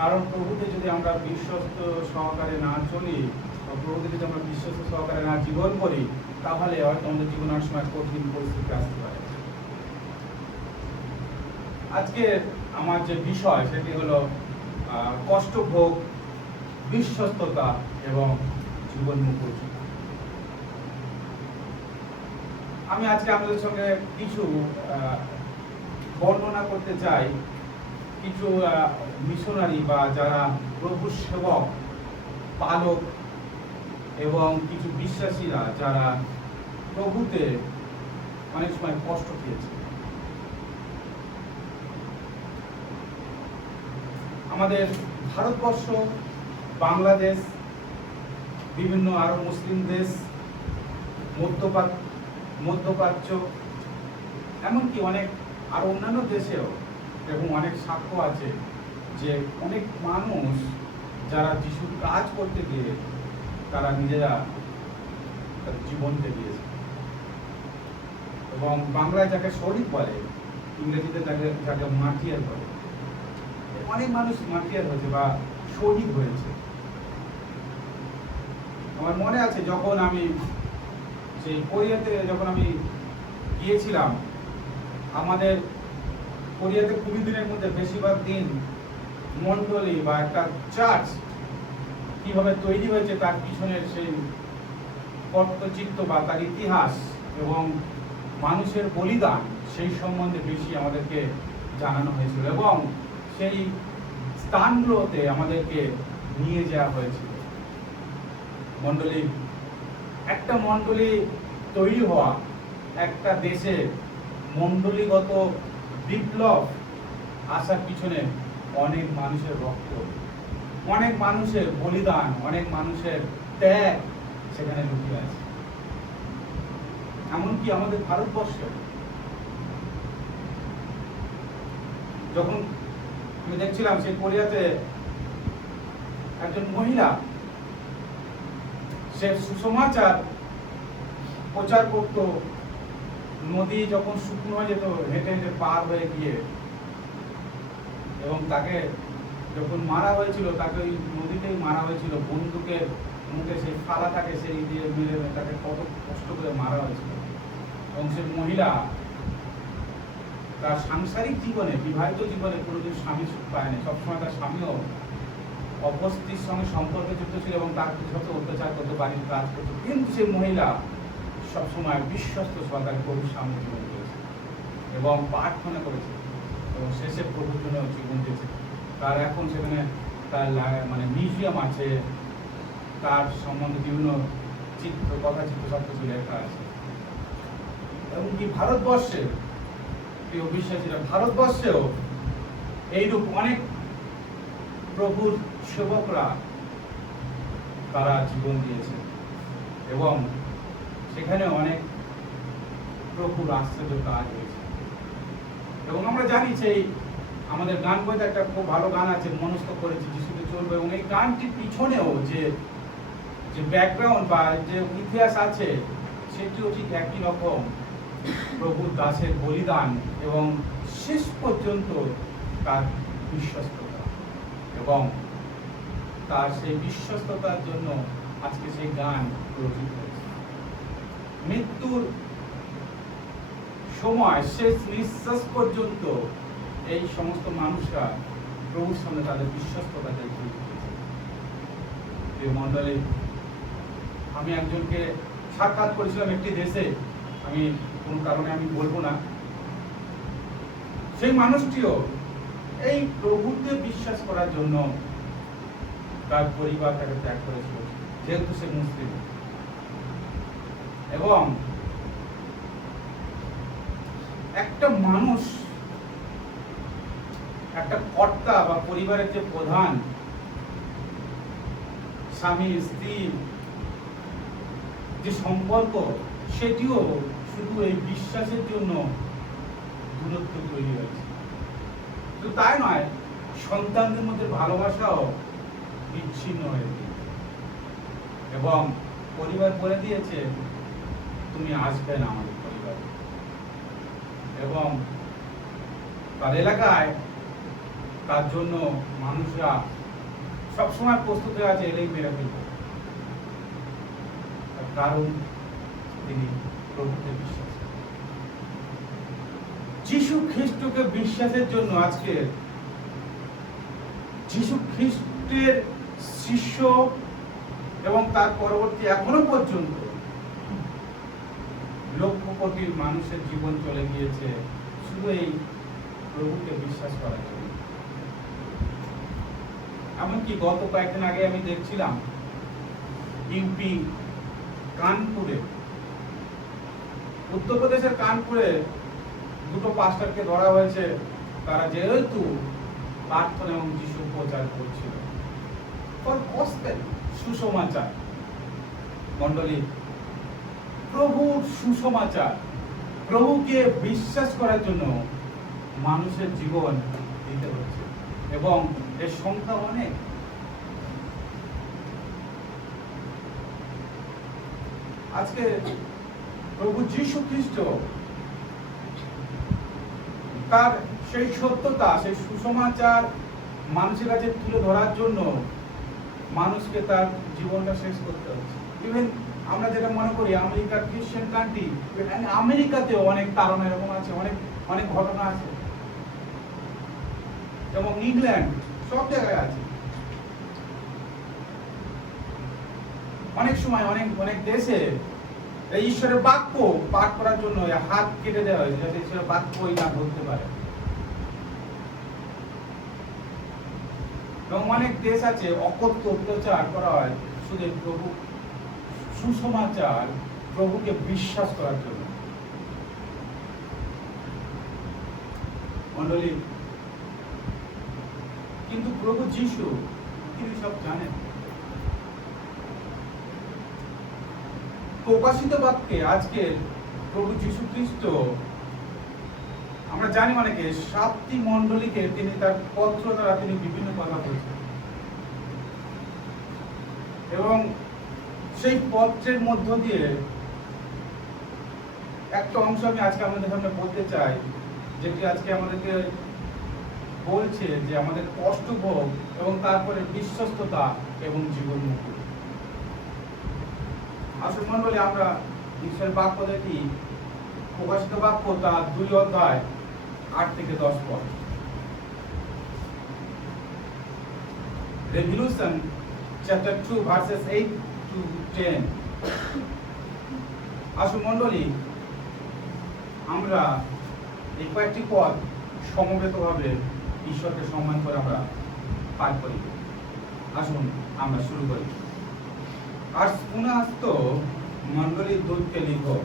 কারণ প্রভুতে যদি আমরা বিশ্বস্ত সহকারে না চলি, প্রভুতে যদি আমরা বিশ্বস্ত সহকারে না জীবন করি, তাহলে হয়তো আমাদের জীবনের সময় কঠিন পরিস্থিতি আসতে পারে। আজকে আমার যে বিষয় সেটি হলো কষ্টভোগ, বিশ্বস্ততা এবং জীবন মুখোমুখি। আমি আজকে আপনাদের সঙ্গে কিছু বর্ণনা করতে চাই, কিছু মিশনারি বা যারা প্রভুর সেবক, পালক এবং কিছু বিশ্বাসীরা যারা প্রভুতে অনেক সময় কষ্ট পেয়েছে। আমাদের ভারতবর্ষ, বাংলাদেশ, বিভিন্ন আরো মুসলিম দেশ, মধ্যপ্রাচ্য, এমনকি অনেক আর অন্যান্য দেশেও এবং অনেক সাক্ষ্য আছে যে অনেক মানুষ যারা যিশুর কাজ করতে গিয়ে তারা নিজেরা জীবনকে দিয়েছে। এবং বাংলায় যাকে শহীদ বলে, ইংরেজিতে যাকে মার্টিয়ার বলে। অনেক মানুষ মার্টিয়ার হয়েছে বা শহীদ হয়েছে। আমার মনে আছে যখন আমি সেই কোরিয়াতে গিয়েছিলাম, আমাদের কোরিয়াতে 20 দিনের মধ্যে বেশিরভাগ দিন মণ্ডলী বা একটা চার্চ কিভাবে তৈরি হয়েছে তার পিছনের সেই পটচিত্র বা তার ইতিহাস এবং মানুষের বলিদান সেই সম্বন্ধে বেশি আমাদেরকে জানানো হয়েছিল এবং সেই স্থানগুলোতে আমাদেরকে নিয়ে যাওয়া হয়েছিল। একটা মণ্ডলী তৈরি হওয়া, একটা দেশে মণ্ডলীগত বিপ্লব আসার পিছনে অনেক মানুষের রক্ত, অনেক মানুষের বলিদান, অনেক মানুষের ত্যাগ সেখানে লুকিয়ে আছে। এমনকি আমাদের ভারতবর্ষে যখন আমি দেখছিলাম সেই কোরিয়াতে একজন মহিলা সে সুসমাচার প্রচার করত, নদী যখন শুকনো হয়ে যেত হেঁটে হেঁটে পার হয়ে গিয়ে, এবং তাকে যখন মারা হয়েছিল তাকে ওই নদীতেই মারা হয়েছিল, বন্দুকের মুখে সেই ফালাটাকে সেই দিয়ে মেরে তাকে কত কষ্ট করে মারা হয়েছিল। এবং সে মহিলা তার সাংসারিক জীবনে, বিবাহিত জীবনে কোনোদিন স্বামী সুখ পায়নি, সবসময় তার স্বামীও অপর স্ত্রীর সঙ্গে সম্পর্কে যুক্ত ছিল এবং তার যত অত্যাচার করতে, বাড়ির কাজ করতো, কিন্তু সে মহিলা সবসময় বিশ্বস্ত সরকারি প্রভুর সামনে জীবন দিয়েছে এবং প্রার্থনা করেছে এবং শেষে প্রভুর জন্য জীবন দিয়েছে। তার এখন সেখানে তার মিউজিয়াম আছে, তার সম্বন্ধে বিভিন্ন চিত্র সব কিছু লেখা আছে। এমনকি ভারতবর্ষের প্রিয় বিশ্বাসীরা, ভারতবর্ষেও এইরূপ অনেক প্রভুর সেবকরা তারা জীবন দিয়েছে এবং সেখানে অনেক প্রভুর আশ্চর্য কাজ হয়েছে। এবং আমরা জানি সেই আমাদের গান বইতে একটা খুব ভালো গান আছে, মনস্থ করেছি যিশুতে চলবে, এবং এই গানটির পিছনেও যে ব্যাকগ্রাউন্ড বা যে ইতিহাস আছে সেটিও ঠিক একই রকম। প্রভুর দাসের বলিদান এবং শেষ পর্যন্ত তার বিশ্বস্ততা, এবং তার সেই বিশ্বস্ততার জন্য আজকে সেই গান রচিত হয়েছে। মৃত্যুর সময় শেষ নিঃশ্বাস পর্যন্ত এই সমস্ত মানুষরা প্রভুর সামনে তাদের বিশ্বস্ততা মন্ডলী, আমি একজনকে সাক্ষাৎ করেছিলাম একটি দেশে, আমি কোন কারণে আমি বলবো না, সেই মানুষটিও এই প্রভুতে বিশ্বাস করার জন্য তার পরিবার তাকে ত্যাগ করেছিল, যেহেতু সে মুসলিম। এবং একটা মানুষ, একটা কর্তা বা পরিবারের যে প্রধান, স্বামী স্ত্রী যে সম্পর্ক, সেটিও শুধু এই বিশ্বাসের জন্য দূরত্ব তৈরি হয়েছে। তো তাই নয়, সন্তানদের মধ্যে ভালোবাসাও বিচ্ছিন্ন হয়ে গিয়েছে এবং পরিবার বলে দিয়েছে তুমি আসবে না আমাদের পরিবারে, এবং তার এলাকায় তার জন্য মানুষরা সবসময় প্রস্তুত হয়ে আছে এলেই মেরে ফেলবে, কারণ তিনি প্রভুতে বিশ্বাস। যিশু খ্রিস্টকে বিশ্বাসের জন্য আজকে যিশু খ্রিস্টের শিষ্য এবং তার পরবর্তী এখনো পর্যন্ত লক্ষ কোটি মানুষের জীবন চলে গিয়েছে শুধু এই প্রভুকে বিশ্বাস করার জন্য। এমনকি গত কয়েকদিন আগে আমি দেখছিলাম ইউপি কানপুরে, উত্তরপ্রদেশের কানপুরে দুটো পাস্টারকে ধরা হয়েছে, তারা যেহেতু প্রার্থনা এবং যিশু প্রচার করছিল, সুসমাচার। মণ্ডলী, প্রভুর সুসমাচার, প্রভুকে বিশ্বাস করার জন্য মানুষের জীবন দিতে হচ্ছে এবং এর সংখ্যা অনেক। আজকে প্রভু যীশু খ্রিস্ট তার সেই সত্যতা, সেই সুসমাচার মানুষের কাছে তুলে ধরার জন্য মানুষকে তার জীবনটা শেষ করতে হচ্ছে। ইভেন আমরা যেটা মনে করি আমেরিকার খ্রিস্টান কান্ট্রি, আমেরিকাতেও অনেক কারণ এরকম আছে, অনেক অনেক ঘটনা আছে, এবং ইংল্যান্ড, সব জায়গায় আছে। অনেক সময় অনেক অনেক দেশে এই ঈশ্বরের বাক্য পাঠ করার জন্য হাত কেটে দেওয়া হয়েছে যাতে ঈশ্বরের বাক্যই না বলতে পারে। এবং অনেক দেশ আছে অকথ্য অত্যাচার করা হয় শুধু প্রভু সুসমাচার, প্রভুকে বিশ্বাস করার জন্য। মণ্ডলী, কিন্তু প্রভু যিশু তিনি সব জানেন। প্রকাশিত বাক্যে আজকে প্রভু যিশু খ্রিস্ট, আমরা জানি অনেকে 7টি মণ্ডলীকে তিনি তার পত্র দ্বারা তিনি বিভিন্ন কথা বলছেন, এবং সেই পত্রের মধ্য দিয়ে একটা অংশ আমি আজকে আমাদের সামনে বলতে চাই, যেটি আজকে আমাদেরকে বলছে যে আমাদের কষ্ট ভোগ এবং তারপরে বিশ্বস্ততা এবং জীবন মুক্তি। আসল মণ্ডলী, আমরা ঈশ্বরের বাক্য দেখি প্রকাশিত বাক্য তার 2 অধ্যায় 8 থেকে 10 পদ। Revelation chapter 2 verses 8 to 10। আসল মণ্ডলী, আমরা এই কয়েকটি পদ সমবেতভাবে ঈশ্বরকে সম্মান করে আমরা পাঠ করি। আসুন আমরা শুরু করি। আর পুনঃস্ত মণ্ডলীর দূতকে লিখো,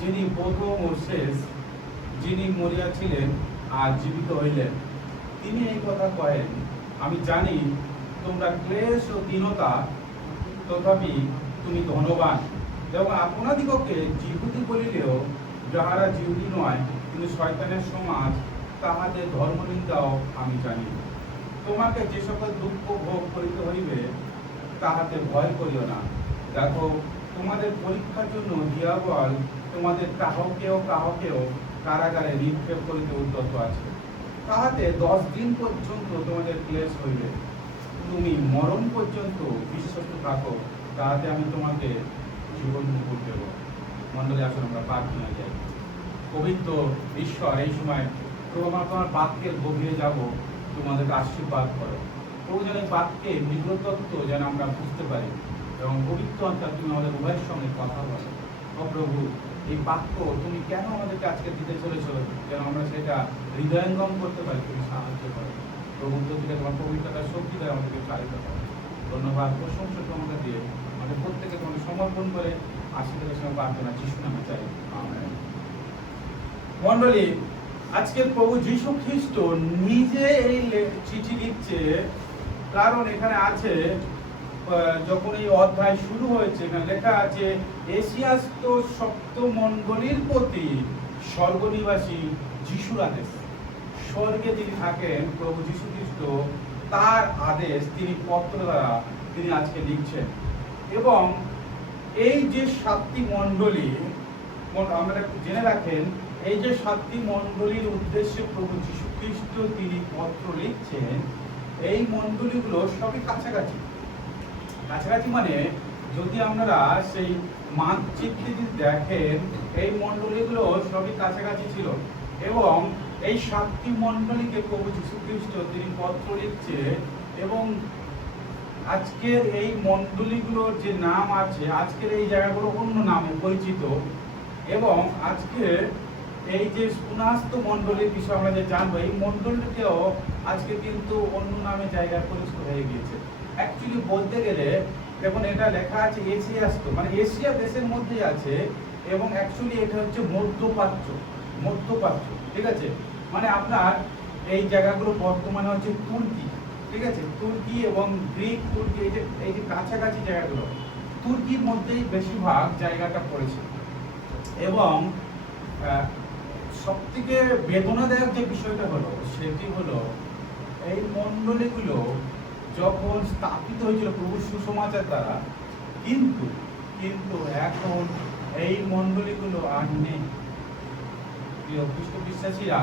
যিনি প্রথম ও শেষ, যিনি মরিয়াছিলেন আর জীবিত হইলেন, তিনি এই কথা কহেন, আমি জানি তোমরা ক্লেশ ও দীনতা, তথাপি তুমি ধনবান, এবং আপনাদিগকে যিহুদি বলিলেও যাহারা যিহুদি নয় কিন্তু শয়তানের সমাজ, তাহাদের ধর্মনিন্দাও আমি জানি। তোমাকে যে সকল দুঃখ ভোগ করিতে হইবে তাহাতে ভয় করিও না। দেখো, তোমাদের পরীক্ষার জন্য দিয়াবল তোমাদের কাহকেও কারাগারে নিক্ষেপ করিতে উদ্যত আছে, তাহাতে 10 দিন পর্যন্ত তোমাদের ক্লেশ হইবে। তুমি মরণ পর্যন্ত বিশ্বস্ত থাকো, তাহাতে আমি তোমাকে জীবন মুকুট দেব। মণ্ডলী, আসলে আমরা প্রার্থনা যাই। পবিত্র ঈশ্বর, এই সময় প্রভু আমরা তোমার বাক্যের গভীরে যাব, তোমাদেরকে আশীর্বাদ করো। প্রভু যেন এই বাক্যের নিগ্রতত্ত্ব যেন আমরা বুঝতে পারি, এবং পবিত্র আত্মা তুমি আমাদের উভয়ের সঙ্গে কথা বলো। ও প্রভু, এই বাক্য তুমি কেন আমাদেরকে আজকে দিতে চলেছ, যেন আমরা সেটা হৃদয়ঙ্গম করতে পারি, তুমি সাহায্য করো। প্রভু থেকে তোমার পবিত্রতার শক্তি দ্বারা আমাদেরকে চালিত করো। ধন্যবাদ, প্রশংসা তোমাকে দিয়ে আমাদের প্রত্যেকে তোমাকে সমর্পণ করে আশীর্বাদের সঙ্গে প্রার্থনা যিশু নামে চাই, আমেন। মণ্ডলী, আজকে প্রভু যিশু খ্রিস্ট নিজে এই চিঠি লিখছে, কারণ এখানে আছে, যখন এই অধ্যায় শুরু হয়েছে এখানে লেখা আছে, এশিয়াস্ত সপ্ত মণ্ডলীর প্রতি স্বর্গনিবাসী যিশুর আদেশ। স্বর্গে যিনি থাকেন প্রভু যিশু খ্রিস্ট, তার আদেশ তিনি পত্র দ্বারা তিনি আজকে লিখছেন। এবং এই যে 7টি মণ্ডলী, আমরা জেনে রাখেন, এই যে 7টি মণ্ডলীর উদ্দেশ্যে প্রভু যিশু খ্রিস্ট তিনি পত্র লিখছেন, এই মণ্ডলীগুলো সবই কাছাকাছি। কাছাকাছি মানে যদি আপনারা সেই মানচিত্রে যদি দেখেন, এই মণ্ডলীগুলো সবই কাছাকাছি ছিল, এবং এই 7টি মণ্ডলীকে প্রভু যিশু খ্রিস্ট তিনি পত্র লিখছে। এবং আজকের এই মণ্ডলীগুলোর যে নাম আছে, আজকের এই জায়গাগুলো অন্য নামে পরিচিত, এবং আজকে এই যে পুনঃস্ত মণ্ডলীর বিষয়ে আমরা যে জানবো, এই মণ্ডলীতেও আজকে কিন্তু অন্য নামে জায়গা পরিচিত হয়ে গিয়েছে। অ্যাকচুয়ালি বলতে গেলে দেখুন, এটা লেখা আছে এশিয়াস্ত, মানে এশিয়া দেশের মধ্যেই আছে, এবং অ্যাকচুয়ালি এটা হচ্ছে মধ্যপ্রাচ্য, ঠিক আছে। মানে আপনার এই জায়গাগুলো বর্তমানে হচ্ছে তুর্কি, ঠিক আছে, তুর্কি এবং গ্রিক, তুর্কি, এই যে কাছাকাছি জায়গাগুলো, তুর্কির মধ্যেই বেশিরভাগ জায়গাটা পড়েছে। এবং সবথেকে বেদনাদায়ক যে বিষয়টা হলো, সেটি হলো এই মণ্ডলীগুলো যখন স্থাপিত হয়েছিল প্রভুর সুসমাচার দ্বারা, কিন্তু এখন এই মণ্ডলীগুলো আর নেই। প্রিয় খ্রিস্ট বিশ্বাসীরা,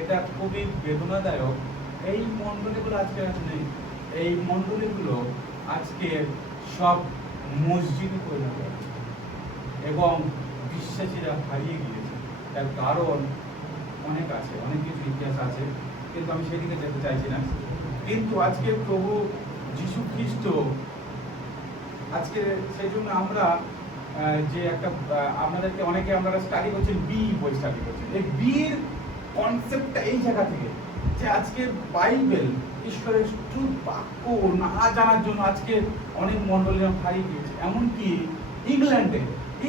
এটা খুবই বেদনাদায়ক। এই মণ্ডলীগুলো আজকে আর নেই। এই মণ্ডলীগুলো আজকে সব মসজিদে পরিণত হয়েছে এবং বিশ্বাসীরা হারিয়ে গিয়েছে। তার কারণ অনেক আছে, অনেক কিছু ইতিহাস আছে, কিন্তু আমি সেদিকে যেতে চাইছি না। কিন্তু আজকে প্রভু যীশু খ্রিস্ট, আজকে সেই জন্য আমরা যে একটা আপনাদেরকে অনেকে আপনারা স্টাডি করছেন, বি বই স্টাডি করছেন। এই বির কনসেপ্টটা এই জায়গা থেকে যে আজকে বাইবেল ঈশ্বরের ট্রুথ বাক্য না জানার জন্য আজকে অনেক মণ্ডলীরা হারিয়ে গিয়েছে। এমনকি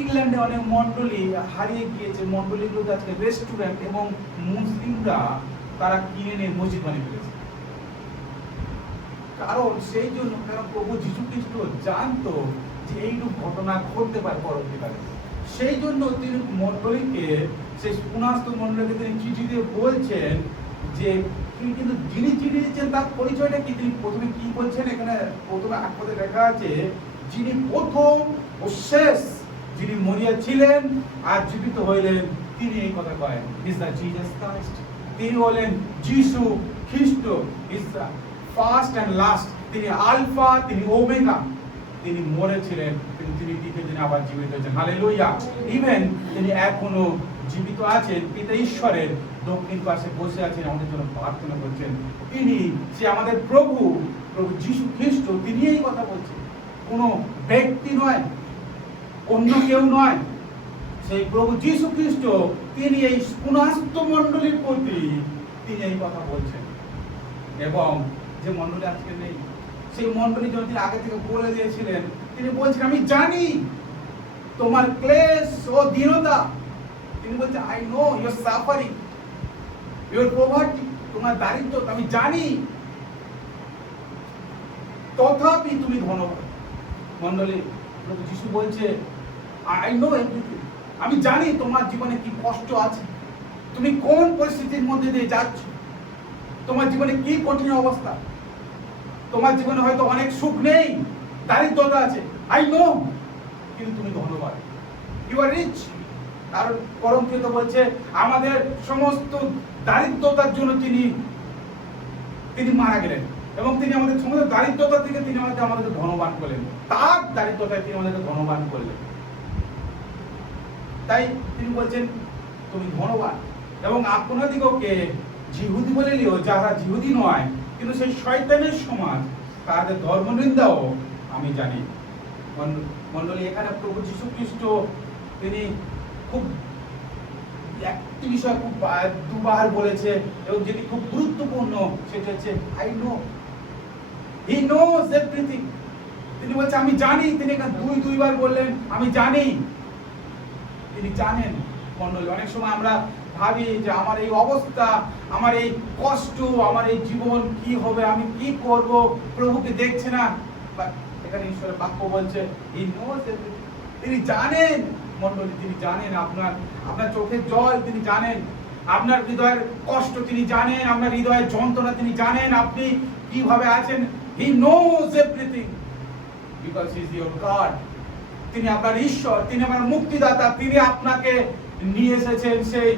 ইংল্যান্ডে অনেক মণ্ডলী হারিয়ে গিয়েছে। মণ্ডলীগুলোতে আজকে রেস্টুরেন্ট এবং মুসলিমরা তারা কিনে নিয়ে মসজিদ বানিয়ে ফেলেছে। কারণ সেই জন্য, কারণ প্রভু যীশু খ্রিস্ট জানতো যে এইরূপ ঘটনা ঘটতে পারে পরবর্তীকালে। সেই জন্য তিনি মণ্ডলীকে, সেই পুনাস্ত মণ্ডলীকে তিনি চিঠি দিয়ে বলছেন যে তিনি কিন্তু যিনি চিঠি দিচ্ছেন তার পরিচয়টা কি, তিনি প্রথমে কি বলছেন, এখানে প্রথমে এক পদে লেখা আছে, যিনি প্রথম ও শেষ, যিনি মরিয়া ছিলেন আর জীবিত হইলেন, তিনি এই কথা কয়েন, ইজ দ্য জিসাস ক্রাইস্ট। তিনি হলেন যীশু খ্রিস্ট, is the first and last. তিনি আলফা, তিনি ওমেগা। তিনি মরেছিলেন কিন্তু তিনি দ্বিতীয় দিনে আবার জীবিত হয়েছেন। হালেলুয়া। ইভেন তিনি এখনো জীবিত আছেন, পিতা ঈশ্বরের দক্ষিণ পাশে বসে আছেন, আমাদের জন্য প্রার্থনা করছেন। তিনি, সে আমাদের প্রভু যীশু খ্রিস্ট, তিনি এই কথা বলছেন। কোনো ব্যক্তি নয়, অন্য কেউ নয়, সেই প্রভু যীশু খ্রিস্ট তিনি এই পুনাস্ত মণ্ডলীর প্রতি তিনি এই কথা বলছেন। এবং যে মণ্ডলী আজকে নেই, সেই মণ্ডলী যখন তিনি আগে থেকে বলে দিয়েছিলেন, তিনি বলছেন আমি জানি তোমার ক্লেশ ও দীনতা। তিনি বলছেন I know your suffering, your poverty, তোমার দারিদ্রতা আমি জানি, তথাপি তুমি ধনবান। মণ্ডলী, প্রভু যীশু বলছে আই নো এভরিথিং, আমি জানি তোমার জীবনে কি কষ্ট আছে, তুমি কোন পরিস্থিতির মধ্যে দিয়ে যাচ্ছ, তোমার জীবনে কি কঠিন অবস্থা, তোমার জীবনে হয়তো অনেক সুখ নেই, দারিদ্রতা আছে, আই নো, কিন্তু তুমি ধনবান, ইউ আর রিচ। কারণ করন্থীয়তে বলছে আমাদের সমস্ত দারিদ্রতার জন্য তিনি মারা গেলেন এবং তিনি আমাদের সমস্ত দারিদ্রতা থেকে তিনি আমাদেরকে ধনবান করলেন। তার দারিদ্রতায় তিনি আমাদেরকে ধনবান করলেন। তাই তিনি বলছেন তুমি ধনবান। এবং আপনাদিগকে জিহুদি বলিলেও যারা জিহুদি নয় কিন্তু সেই শয়তানের সমাজ, তাদের ধর্মনিন্দাও আমি জানি। মণ্ডলী, এখানে প্রভু যীশু খ্রিস্ট তিনি খুব একটি বিষয় খুব দুবার বলেছে এবং যেটি খুব গুরুত্বপূর্ণ, সেটা হচ্ছে I know, he knows everything. তিনি বলছে আমি জানি। তিনি এখানে দুইবার বললেন আমি জানি, তিনি জানেন। মণ্ডলী, অনেক সময় আমরা ভাবি যে আমার এই অবস্থা, আমার এই কষ্ট, আমার এই জীবন কি হবে, আমি কি করব, প্রভুকে দেখছে না। এখানে ঈশ্বরের বাক্য বলছে হি নোজ এভরিথিং, তিনি জানেন। মণ্ডলী, তিনি জানেন আপনার চোখের জল তিনি জানেন, আপনার হৃদয়ের কষ্ট তিনি জানেন, আপনার হৃদয়ের যন্ত্রণা তিনি জানেন, আপনি কিভাবে আছেন। He knows everything because he is your god. তিনি আপনার ঈশ্বর, তিনি আপনার মুক্তিদাতা। তিনি আপনাকে নিয়ে এসেছেন, সেই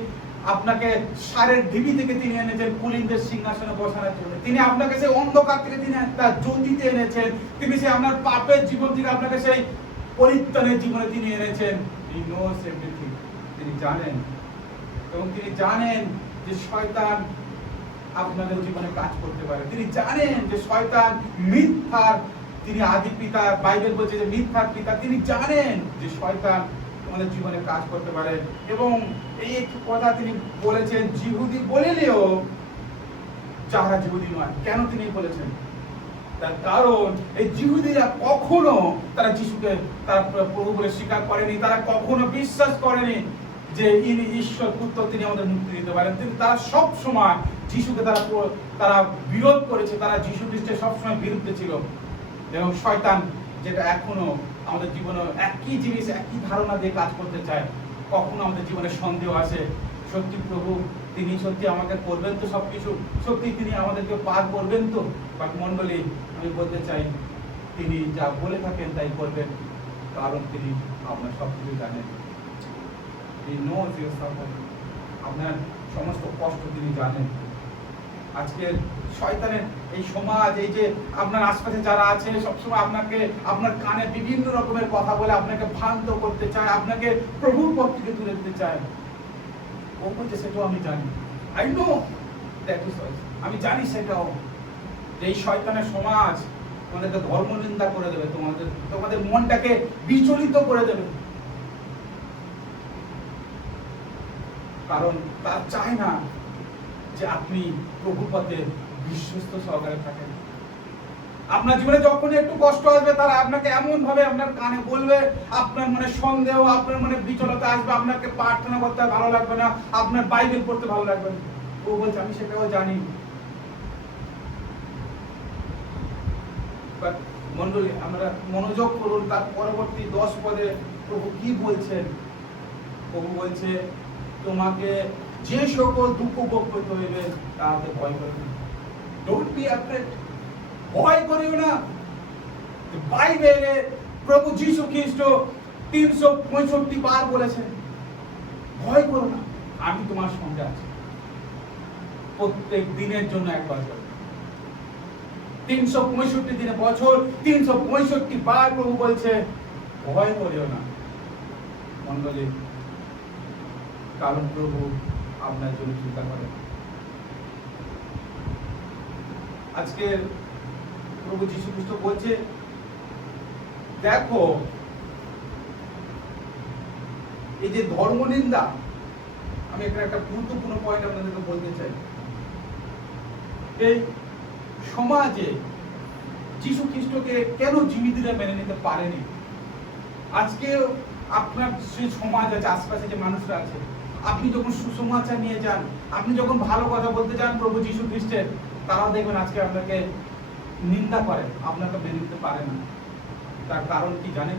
আপনাকে সারের ঢিবি থেকে তিনি এনেছেন কুলিনদের সিংহাসনে বসানোর জন্য। তিনি আপনাকে সেই অন্ধকার থেকে তিনি তার জ্যোতিতে এনেছেন। তিনি সেই আপনার পাপের জীবন থেকে আপনাকে সেই পরিত্রাণের জীবনে তিনি এনেছেন। হি নোজ এভরিথিং, তিনি জানেন। এবং তিনি জানেন যে শয়তান আপনাদের জীবনে কাজ করতে পারে। তিনি জানেন যে শয়তান মিথ্যার তিনি আদি পিতা, বাইবেল বলছে যে মিথ্যার পিতা। তিনি জানেন যে শয়তান আমাদের জীবনে কাজ করতে পারে। এবং এই একটি কথা তিনি বলেছেন জিহুদি বলিলেও যারা জিহুদি নয়। কেন তিনি বলেছেন? তার কারণ এই জিহুদিরা কখনো তারা যিশুকে তারা প্রভু বলে স্বীকার করেনি, তারা কখনো বিশ্বাস করেনি যে ইনি ঈশ্বর পুত্র, তিনি আমাদের মুক্তি দিতে পারেন। তারা সব সময় যিশুকে তারা বিরোধ করেছে, তারা যিশু খ্রিস্টের সবসময় বিরুদ্ধে ছিল। এবং শয়তান যেটা এখনো আমাদের জীবনে একই জিনিস, একই ধারণা দিয়ে কাজ করতে চায়। কখনো আমাদের জীবনে সন্দেহ আসে, সত্যি প্রভু তিনি সত্যি আমাকে করবেন তো সবকিছু, সত্যি তিনি আমাদেরকে পার করবেন তো। বাট মণ্ডলী, আমি বলতে চাই তিনি যা বলে থাকেন তাই করবেন, কারণ তিনি আপনার সবকিছু জানেন। He knows your suffering. আপনার সমস্ত কষ্ট তিনি জানেন। আজকের শয়তানের এই সমাজ, এই যে আপনার আশপাশে যারা আছে সবসময় আপনাকে আপনার কানে বিভিন্ন রকমের কথা বলে আপনাকে ভ্রান্ত করতে চায়, আপনাকে প্রভুর পথ থেকে দূরে দিতে চায়। ও বলছে সেটাও আমি জানি, আই নো দ্যাট ইজ, আমি জানি সেটাও, যে এই শয়তানের সমাজ তোমাদেরকে ধর্ম নিন্দা করে দেবে, তোমাদের মনটাকে বিচলিত করে দেবে, কারণ তার চায় না যে আপনি প্রভু পথে বিশ্বস্ত সহকারে থাকেন। আপনার জীবনে যখন একটু কষ্ট আসবে তারা আপনাকে এমন ভাবে আপনার কানে বলবে, আপনার মনে সন্দেহ, আপনার মনে বিচলতা আসবে, আপনাকে প্রার্থনা করতে ভালো লাগবে না, আপনার বাইবেল পড়তে ভালো লাগবে না। ও বলছে আমি সেটাও জানি। মন্ডলী, আমরা মনোযোগ করুন তার পরবর্তী 10 পদে প্রভু কি বলছেন। প্রভু বলছে তোমাকে যে সকল দুঃখ ভোগ করতে হইবে তাতে ভয় করবে না। ডোন্ট বি অ্যাফ্রেড, ভয় করিও না। বাইবেলে প্রভু যীশু খ্রিস্ট 365 বার বলেছেন ভয় করো না, আমি তোমার সঙ্গে আছি। প্রত্যেক দিনের জন্য একবার করে 365 দিনে বছর 365 বার প্রভু বলছে ভয় করিও না। মণ্ডলী, কারণ প্রভু আপনার জন্য চিন্তা করেন। আজকে প্রভু যীশু খ্রিস্ট বলছে দেখো এই যে ধর্ম নিন্দা, আমি এখানে একটা গুরুত্বপূর্ণ পয়েন্ট আপনাদেরকে বলতে চাই। এই সমাজে যীশু খ্রিস্টকে কেন জীবিতরা মেনে নিতে পারেনি? আজকে আপনার সেই সমাজ আছে, আশপাশে যে মানুষরা আছে, আপনি যখন সুসমাচার নিয়ে যান, আপনি যখন ভালো কথা বলতে যান প্রভু যীশু খ্রিস্টের, তারাও দেখবেন আজকে আপনাকে নিন্দা করে, আপনাকে মেনে নিতে পারে না। তার কারণ কি জানেন?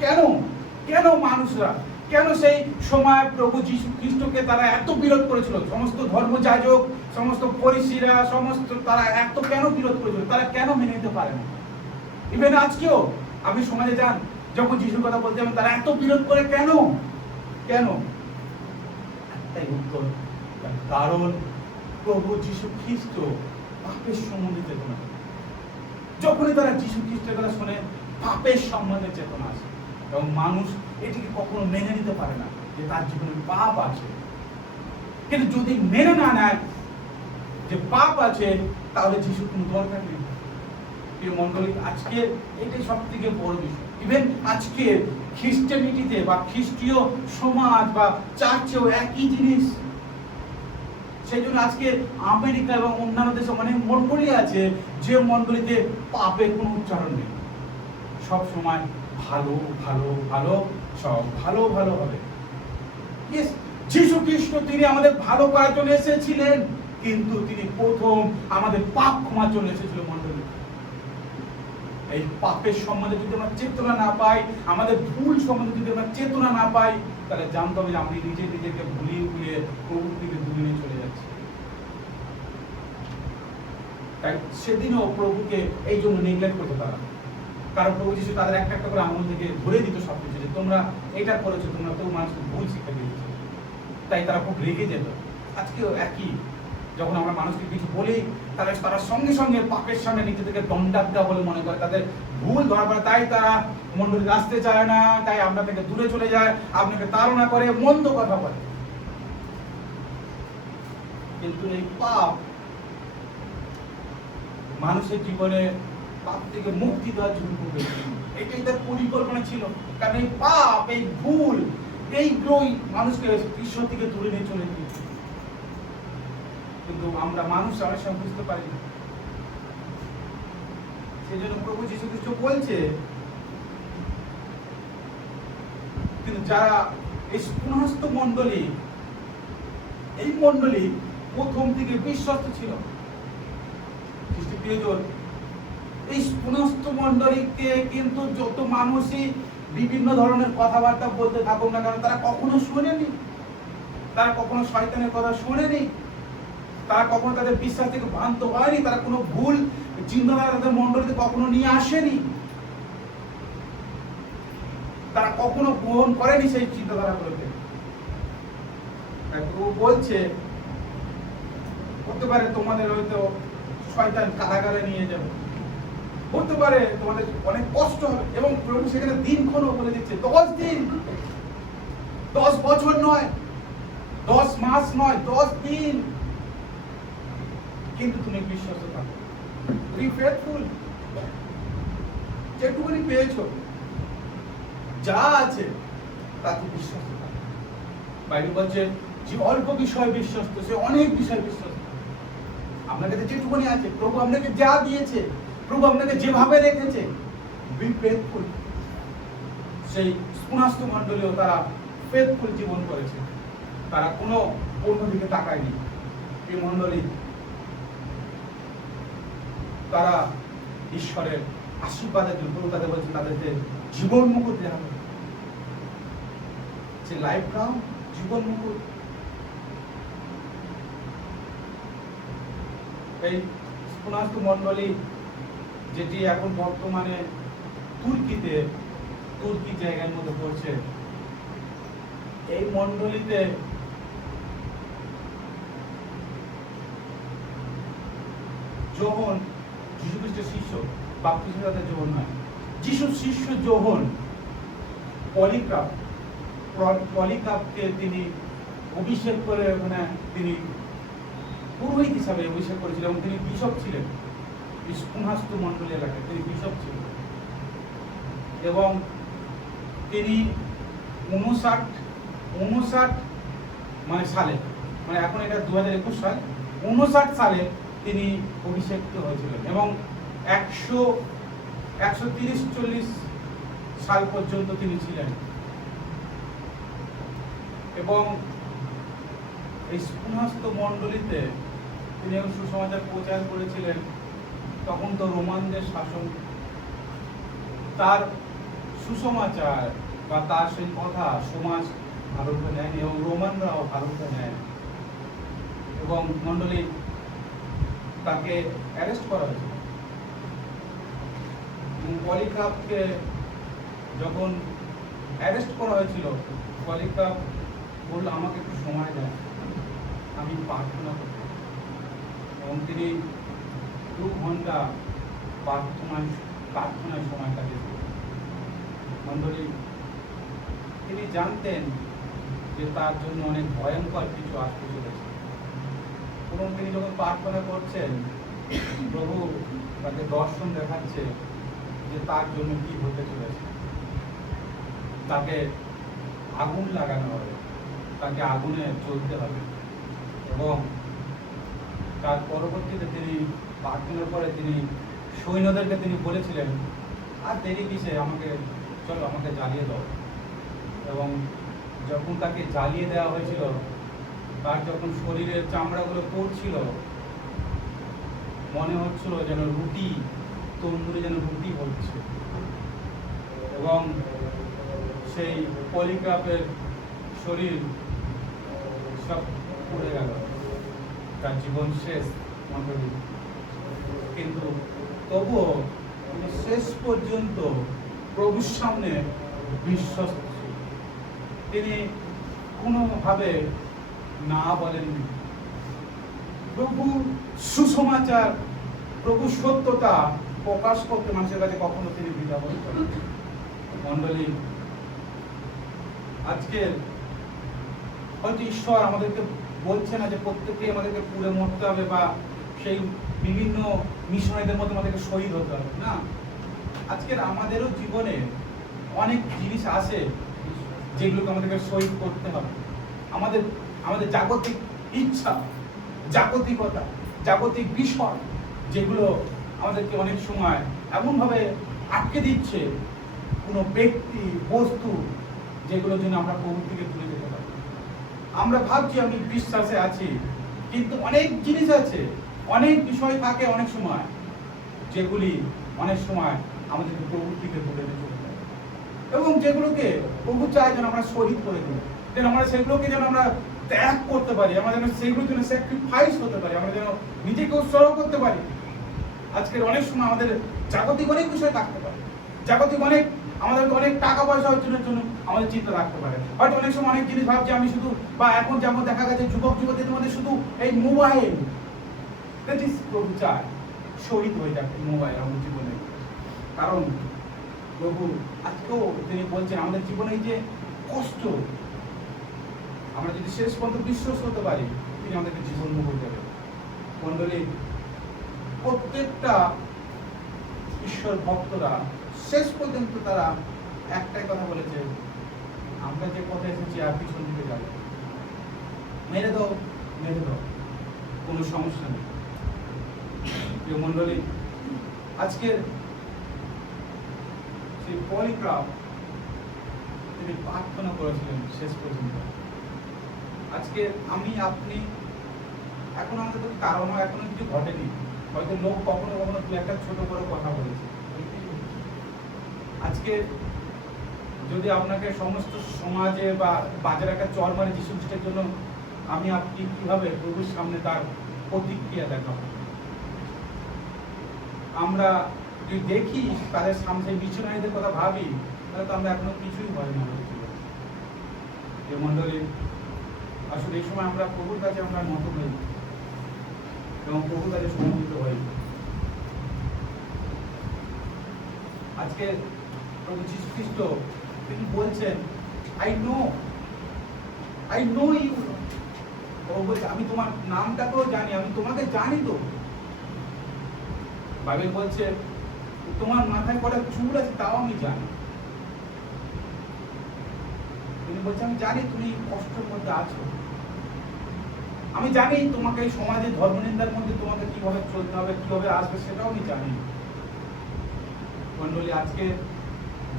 কেন কেন মানুষরা, কেন সেই সময় প্রভু যীশু খ্রিস্টকে তারা এত বিরোধ করেছিল? সমস্ত ধর্মযাজক, সমস্ত ফরিসিরা, সমস্ত তারা এত কেন বিরোধ করেছিল? তারা কেন মেনে নিতে পারে না? ইভেন আজকেও আপনি সমাজে যান, যখন যিশুর কথা বলতে যাবেন তারা এত বিরোধ করে কেন? কেন? একটাই উত্তর, কারণ প্রভু যীশু খ্রিস্ট পাপের সম্বন্ধে চেতনা। যখনই তারা যীশু খ্রিস্টের কথা শুনে পাপের সম্বন্ধে চেতনা আসে, এবং মানুষ এটিকে কখনো মেনে নিতে পারে না যে তার জীবনে পাপ আছে। কিন্তু যদি মেনে না নেয় যে পাপ আছে, তাহলে যিশুর কোনো দরকার নেই। প্রিয় মণ্ডলী, আজকে এটাই সব থেকে বড় বিষয়। ইভেন আজকে খ্রিস্টানিটিতে বা খ্রিস্টীয় সমাজ বা চার্চেও একই জিনিস। সেই জন্য আজকে আমেরিকা এবং অন্যান্য দেশে অনেক মণ্ডলী আছে যে মণ্ডলীতে পাপের কোনো উচ্চারণ নেই। সব সময় ভালো ভালো ভালো, সব ভালো ভালো হবে। যীশু খ্রিস্ট তিনি আমাদের ভালো করার জন্য এসেছিলেন, কিন্তু তিনি প্রথম আমাদের পাপ ক্ষমার জন্য এসেছিল। মণ্ডলী, এই পাপের সম্বন্ধে যদি আমরা চেতনা না পাই, আমাদের ভুল সম্বন্ধে যদি আমরা চেতনা না পাই, তাহলে জানতে হবে যে আমি নিজেকে ভুলিয়ে ভুলিয়ে প্রভুর দিকে দূরে নিয়ে চলে যাচ্ছি। তাই সেদিনও প্রভুকে এই জন্য নেগলেক্ট করতে পারা, কারণ প্রভু যিশু তাদের একটা একটা করে আঙুল থেকে ধরে দিত সবকিছু, যে তোমরা এটা করেছো, তোমরা তো মানুষকে ভুল শিক্ষা দিয়েছো। তাই তারা খুব রেগে যেত। আজকেও একই, যখন আমরা মানুষকে কিছু বলি, তারা সঙ্গে সঙ্গে পাপের সামনে নিজে থেকে দণ্ডাজ্ঞা বলে মনে করে, তাদের ভুল ধরা পড়ে, তাই তারা মণ্ডলী আসতে চায় না, তাই আমরা থেকে দূরে চলে যায়, আপনাকে তাড়না করে, মন্দ কথা বলে। কিন্তু এই পাপ মানুষের জীবনে পাপ থেকে মুক্তি দেওয়ার জন্য এটাই তার পরিকল্পনা ছিল। কারণ এই পাপ, এই ভুল, এইগুলোই মানুষকে ঈশ্বর থেকে দূরে নিয়ে চলে গিয়েছে। কিন্তু আমরা মানুষ অনেক সময় বুঝতে পারি না। সেই জন্য প্রভু যীশু খ্রিস্ট বলছে, কিন্তু যারা এই পুনঃস্থ মণ্ডলী, এই মণ্ডলী প্রথম থেকে বিশ্বস্ত ছিল। খ্রিস্ট প্রিয়জন, এই পুনঃস্থ মণ্ডলীকে কিন্তু যত মানুষই বিভিন্ন ধরনের কথাবার্তা বলতে থাকুক না কেন, তারা কখনো শোনেনি, তারা কখনো শয়তানের কথা শোনেনি, তারা কখনো তাদের বিশ্বাস থেকে ভ্রান্ত হয়নি, তারা কোনো ভুল চিন্তাধারা তাদের মণ্ডলীতে কখনো নিয়ে আসেনি, তারা কখনো গ্রহণ করেনি সেই চিন্তাধারাগুলোকে। বলছে হতে পারে তোমাদের হয়তো শয়তান কারাগারে নিয়ে যাবে, হতে পারে তোমাদের অনেক কষ্ট হবে, এবং প্রভু সেখানে দিনক্ষণও বলে দিচ্ছে 10 দিন, 10 বছর নয়, 10 মাস নয়, 10 দিন, কিন্তু তুমি বিশ্বস্ত থাকো, বি ফেথফুল। যেটুকুনি পেয়েছো, যা আছে তাতে বিশ্বস্ত থাকো। বাইবেল বলছে যে অল্প বিষয় বিশ্বস্ত সে অনেক বিষয় বিশ্বস্ত। আপনার কাছে যেটুকুনি আছে, প্রভু আপনাকে যা দিয়েছে, প্রভু আপনাকে যেভাবে রেখেছে, বি ফেথফুল। সেই স্পুনাস্ত মণ্ডলীও তারা ফেথফুল জীবন করেছে, তারা কোনো অন্যদিকে তাকায়নি। এই মণ্ডলী তারা ঈশ্বরের আশীর্বাদের জন্য তাদের বলছে তাদেরকে জীবন মুকুট দেওয়া হবে, যে লাইফ ক্রাউন, জীবন মুকুট। এই স্পুনাস্ত মণ্ডলী যেটি এখন বর্তমানে তুর্কি জায়গার মধ্যে পড়ছে, এই মণ্ডলীতে যোহন, যীশু খ্রিস্টের শিষ্য, বাপ্তিস্ম দাতা যোহন নয়, যিশুর শিষ্য যোহন পলিকাপকে তিনি অভিষেক করে, মানে তিনি পুরোহিত হিসাবে অভিষেক করেছিলেন, এবং তিনি বিশপ ছিলেন। স্পুনাস্ত মণ্ডলী এলাকায় তিনি বিশপ ছিলেন, এবং তিনি 59 মানে সালে, মানে এখন এটা 2021 সাল, 59 সালে তিনি অভিষেকিত হয়েছিলেন, এবং 130-40 সাল পর্যন্ত তিনি ছিলেন। এবং এই স্পুনাস্ত মণ্ডলীতে তিনি এখন সুসমাচার প্রচার করেছিলেন। তখন তো রোমানদের শাসন, তার সুসমাচার বা তার সেই কথা সমাজ ভারতে নেয়নি, এবং রোমানরাও ভারতে নেয়, এবং মণ্ডলী তাকে অ্যারেস্ট করা হয়েছিল। পলিকাপকে যখন অ্যারেস্ট করা হয়েছিল, পলিকাপ বলল আমাকে একটু সময় দেয়, আমি প্রার্থনা করব, এবং তিনি 2 ঘন্টা প্রার্থনায় সময় কাটিয়েছিলেন। মণ্ডলী তিনি জানতেন যে তার জন্য অনেক ভয়ঙ্কর কিছু আসতে চলেছে, এবং তিনি যখন প্রার্থনা করছেন, প্রভু তাকে দর্শন দেখাচ্ছে যে তার জন্য কি হতে চলেছে। তাকে আগুন লাগানো হবে, তাকে আগুনে চলতে হবে, এবং তার পরবর্তীতে তিনি প্রার্থনার পরে তিনি সৈন্যদেরকে তিনি বলেছিলেন, আর দেরি কিসে, চলো আমাকে জ্বালিয়ে দাও। এবং যখন তাকে জ্বালিয়ে দেওয়া হয়েছিল, তার যখন শরীরের চামড়াগুলো পড়ছিল, মনে হচ্ছিল যেন তন্দুরে যেন রুটি হচ্ছে, এবং সেই পলিগ্রাফের শরীর সব পুড়ে গেল, তার জীবন শেষ মণ্ডলী। কিন্তু তবুও শেষ পর্যন্ত প্রভুর সামনে বিশ্বস্ত ছিল। তিনি কোনোভাবে না বলেননি। প্রভু সুসমাচার, প্রভু সত্যতা প্রকাশ করতে মানুষের কাছে কখনো তিনি দ্বিধাবোধ করেন। মণ্ডলী, আজকে হয়তো ঈশ্বর আমাদেরকে বলছে না যে প্রত্যেকেই আমাদেরকে পুড়ে মরতে হবে, বা সেই বিভিন্ন মিশনারিদের মধ্যে আমাদেরকে শহীদ হতে হবে না। আজকের আমাদেরও জীবনে অনেক জিনিস আছে যেগুলোকে আমাদেরকে শহীদ করতে হবে। আমাদের জাগতিক ইচ্ছা, জাগতিকতা, জাগতিক বিষয়, যেগুলো আমাদেরকে অনেক সময় এমনভাবে আটকে দিচ্ছে, কোনো ব্যক্তি, বস্তু, যেগুলোর জন্য আমরা প্রভুর থেকে দূরে যেতে পারি। আমরা ভাবছি আমি বিশ্বাসে আছি, কিন্তু অনেক জিনিস আছে, অনেক বিষয় থাকে অনেক সময়, যেগুলি অনেক সময় আমাদেরকে প্রভুর থেকে দূরে যেতে পারে, এবং যেগুলোকে প্রভু চায় যেন আমরা শহীদ করে দিই, যেন আমরা সেগুলোকে যেন আমরা ত্যাগ করতে পারি, আমরা যেন সেগুলোর জন্য স্যাক্রিফাইস হতে পারি, আমরা যেন নিজেকে উৎসর্গ করতে পারি। আজকের অনেক সময় আমাদের জাগতিক অনেক বিষয় থাকতে পারে, জাগতিক আমাদেরকে অনেক টাকা পয়সা অর্জনের জন্য আমাদের চিন্তা রাখতে পারে। হয়তো অনেক সময় অনেক জিনিস ভাবছি আমি শুধু, বা এখন যেমন দেখা গেছে যুবক যুবতীদের মধ্যে শুধু এই মোবাইল, দ্যাট ইজ প্রভু চায় শহীদ হয়ে যাক মোবাইল আমার জীবনে। কারণ প্রভু আজকেও তিনি বলছেন আমাদের জীবনে এই যে কষ্ট, আমরা যদি শেষ পর্যন্ত বিশ্বাস হতে পারি তিনি আমাদেরকে জীবন মুকুট দেবেন। মণ্ডলী, প্রত্যেকটা ঈশ্বর ভক্তরা শেষ পর্যন্ত তারা একটাই কথা বলেছে, আমরা যে পথে এসেছি আর পিছন দিকে যাবো, মেরে দাও মেরে দাও, কোনো সমস্যা নেই। প্রিয় মণ্ডলী, আজকের সেই পলিগ্রাফ তিনি প্রার্থনা করেছিলেন শেষ পর্যন্ত। আজকে আমি আপনি এখন আমাদের তো কারণ এখনো কিছু ঘটেনি, হয়তো লোক কখনো কখনো দু একটা ছোট বড় কথা বলেছে। আজকে যদি আপনাকে সমস্ত সমাজে বা বাজারে একটা চর মারে যিশু খ্রিস্টের জন্য, আমি আপনি কিভাবে প্রভুর সামনে তার প্রতিক্রিয়া দেখাবো? আমরা যদি দেখি তাদের সামনে মিশনারিদের কথা ভাবি, তাহলে তো আমরা এখনো কিছুই হয় না। যে মণ্ডলী, আসলে এই সময় আমরা প্রভুর কাছে আমরা নত হই এবং প্রভুর কাছে সমর্পিত হই। আজকে প্রভু যীশু খ্রিস্ট তিনি বলছেন, আই নো ইউ। প্রভু বলছে, আমি তোমার নামটাকেও জানি, আমি তোমাকে জানি। তো বাইবেল বলছে তোমার মাথায় কটা চুল আছে তাও আমি জানি। তিনি বলছে, আমি জানি তুমি কষ্টের মধ্যে আছো, আমি জানি তোমাকে এই সমাজে ধর্মনিন্দার মধ্যে তোমাকে কিভাবে চলতে হবে, কিভাবে আসবে, সেটাও আমি জানি। মণ্ডলী, আজকে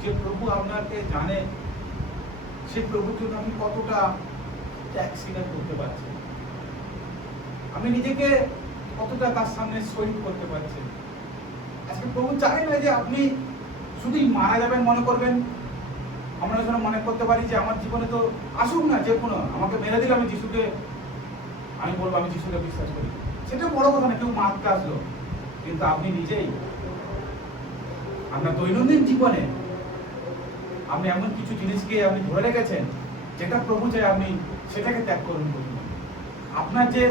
যে প্রভু আপনাকে জানে, সে প্রভুর জন্য আমি কতটা ত্যাগ স্বীকার করতে পারছি, আমি নিজেকে কতটা তার সামনে শহীদ করতে পারছি। আজকে প্রভু চায় না যে আপনি শুধুই মারা যাবেন মনে করবেন। আমরা যেন মনে করতে পারি যে আমার জীবনে তো আসুক না, যে কোনো আমাকে মেরে দিলে আমি যিশুকে, আমি বলবো আমি যিশুকে বিশ্বাস করি, সেটা বড় কথা না, কেউ মারতে আসলো। কিন্তু আপনি নিজেই আপনার দৈনন্দিন জীবনে আপনি এমন কিছু জিনিসকে আপনি ধরে রেখেছেন যেটা প্রভু চাই আপনি সেটাকে ত্যাগ করুন। আপনার যে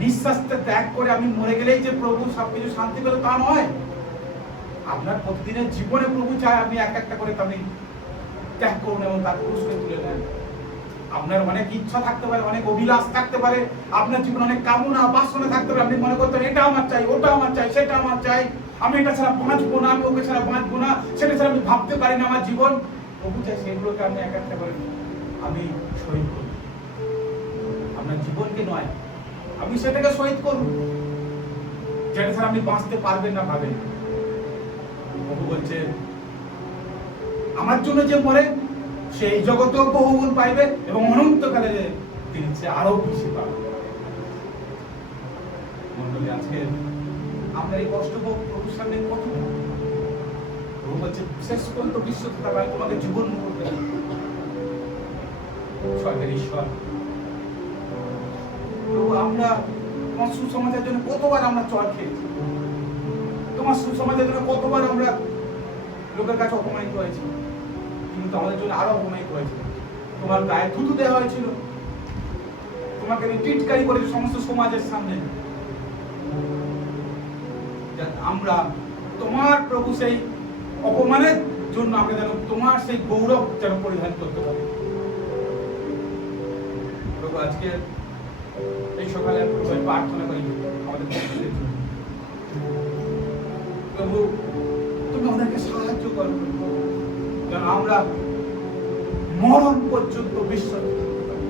নিঃশ্বাসটা ত্যাগ করে আপনি মরে গেলেই যে প্রভু সবকিছু শান্তি পেল তা নয়। আপনার প্রতিদিনের জীবনে প্রভু চায় আপনি এক একটা করে আপনি ত্যাগ করুন এবং তার পুরস্কার তুলে নেন। আপনার অনেক ইচ্ছা থাকতে পারে, অনেক অভিলাষ থাকতে পারে, আপনার জীবনে অনেক কামনা বাসনা থাকতে পারে, আপনি মনে করতেন এটা আমার চাই, ওটা আমার চাই, সেটা আমার চাই, আমি এটা ছাড়া বাঁচবো না, আমি ওকে ছাড়া বাঁচবো না, সেটা ছাড়া আমি ভাবতে পারি না আমার জীবন। প্রভু চাই সেগুলোকে আপনি এক একটা করে আমি শহীদ করি। আপনার জীবনকে নয়, আপনি সেটাকে শহীদ করুন যেটা ছাড়া আপনি বাঁচতে পারবেন না ভাবেন। প্রভু বলছে, আমার জন্য যে মরে সেই জগতেও বহুগুণ পাইবে এবং অনন্তকালে তিনি আরো বেশি পাবেন। মণ্ডলী, আজকে আপনার এই কষ্ট প্রভুর সামনে কত, প্রভু বলছে শেষ পর্যন্ত বিশ্ব থাকা তোমাকে জীবন মুকুট দেবে। স্বর্গের ঈশ্বর প্রভু, আমরা তোমার সুসমাজের জন্য কতবার আমরা চর খেয়েছি, তোমার সুসমাজের জন্য কতবার আমরা লোকের কাছে অপমানিত হয়েছি, কিন্তু আমাদের জন্য আরো অপমানিত হয়েছিল। তোমার গায়ে থুতু দেওয়া হয়েছিল, তোমাকে টিটকারি করেছে সমস্ত সমাজের সামনে। আমরা তোমার প্রভু সেই অপমানের জন্য আমরা যেন তোমার সেই গৌরব যেন পরিধান করতে পারি। প্রভু, আজকে এই সকালে প্রার্থনা করি আমাদের জন্য, প্রভু তুমি আমাদেরকে সাহায্য করো যেন আমরা মরণ পর্যন্ত বিশ্বাস করতে পারি।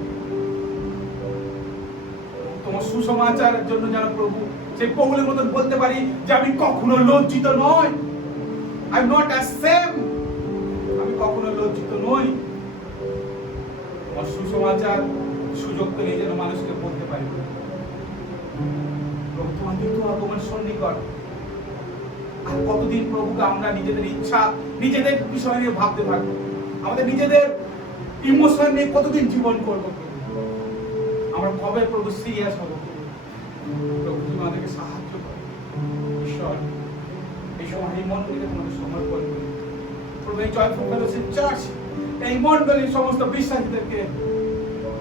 তোমার সুসমাচারের জন্য যেন প্রভু সেই পৌলের মতন বলতে পারি যে আমি কখনো লজ্জিত নই, আই এম নট অ্যাশেমড, আমি কখনো লজ্জিত নই। তোমার সুসমাচার সুযোগ পেলে যেন মানুষকে বলতে পারি প্রভু তোমার দ্বিতীয় আগমন সন্নিকট। আর কতদিন প্রভুকে আমরা নিজেদের ইচ্ছা, নিজেদের বিষয় নিয়ে ভাবতে থাকবো, আমাদের নিজেদের ইমোশন নিয়ে কতদিন জীবন করবো? আমরা কবে প্রভু সিরিয়াস হবো? প্রভু তুমি আমাদেরকে সাহায্য করো। ঈশ্বর, এই সময় এই মন্ডলীকে তোমাদের সমর্পণ করি। প্রভু, এই জয়পুর ফেলোশিপ চার্চ এই মন্ডলীর সমস্ত বিশ্বাসীদেরকে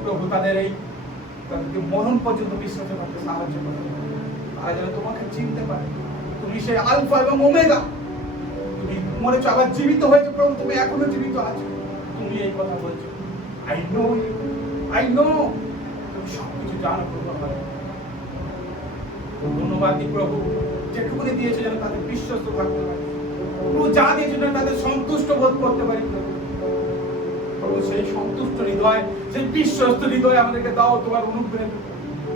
প্রভু তাদেরকে মরণ পর্যন্ত বিশ্বাসে করতে সাহায্য করো। তারা যেন তোমাকে চিনতে পারে। তুমি সেই আলফা এবং ওমেগা, তুমি মরেছো আবার জীবিত হয়েছে প্রভু, তুমি এখনো জীবিত আছো। তুমি এই কথা বলছো, আই নো তুমি সবকিছু জানো প্রভু। আমার ধন্যবাদ দিই প্রভু, যেটুকুনি দিয়েছে যেন তাদের বিশ্বস্ত থাকতে পারে প্রভু, যা দিয়েছে যেন তাদের সন্তুষ্ট বোধ করতে পারি প্রভু। প্রভু সেই সন্তুষ্ট হৃদয়, সেই বিশ্বস্ত হৃদয় আমাদেরকে দাও তোমার অনুগ্রহে,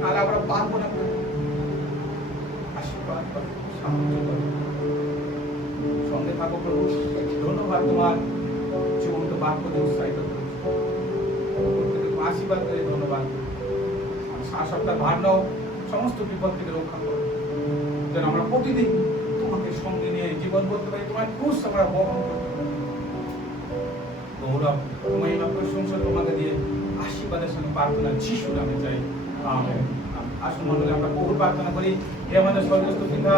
নাহলে আমরা পারবো না প্রভু। আশীর্বাদ করো, সাহায্য করো, সঙ্গে থাকো প্রভু। ধন্যবাদ তোমার জীবন্ত বাক্য দিয়ে উৎসাহিত করেছো, আশীর্বাদ করে ধন্যবাদ। সারা সপ্তাহ ভার নাও, সমস্ত বিপদ থেকে রক্ষা করো, যেন আমরা প্রতিদিন তোমাকে সঙ্গে নিয়ে জীবন করতে পারি, তোমার ক্রুশ আমরা বহন করতে পারি। গৌরব তোমার এই প্রশংসা তোমাকে দিয়ে আশীর্বাদের সঙ্গে প্রার্থনা যিশু নামে চাই, আমেন। আসুন মণ্ডলী, আমরা বহু প্রার্থনা করি, হে আমাদের স্বর্গস্থ পিতা,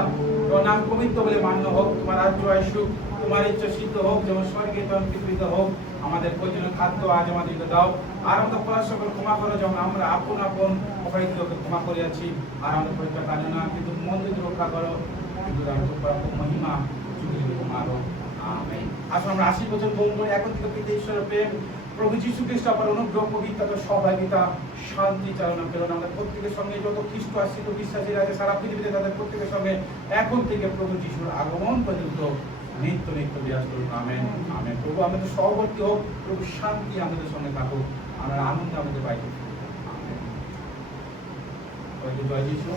তোমার নাম পবিত্র বলে মান্য হোক, তোমার রাজ্য আসুক, তোমার ইচ্ছা সিদ্ধ হোক, যেমন স্বর্গে তেমন পৃথিবীতে হোক। আমাদের প্রয়োজনীয় খাদ্য আজ আমাদেরকে দাও, আর আমাদের অপরাধ সকল ক্ষমা করো, যেমন আমরা আপন অপরাধীদেরকে ক্ষমা করিয়াছি। আর আমাদের পরীক্ষা কাজে না, কিন্তু মন্দ রক্ষা করো, কিন্তু মহিমা যুগে যুগে তোমার হোক, আমেন। আসুন আমরা 80 বছর বলব, এখন থেকে পিতা ঈশ্বরের প্রেম, প্রভু যীশু খ্রিস্ট আপনার অনুগ্রহ, পবিত্রতা, সহভাগিতা, শান্তি চালনা প্রেরণা আমাদের প্রত্যেকের সঙ্গে, যত খ্রিস্ট আশ্রিত বিশ্বাসীরা আছে সারা পৃথিবীতে, তাদের প্রত্যেকের সঙ্গে এখন থেকে প্রভু যীশুর আগমন পর্যন্ত নিত্য নিত্য বিরাজ করুন, আমেন আমেন। প্রভু আমাদের সহবর্তী হোক, প্রভু শান্তি আমাদের সঙ্গে থাকুক, আমরা আনন্দ আমাদের পাই, আমেন। জয় যীশু।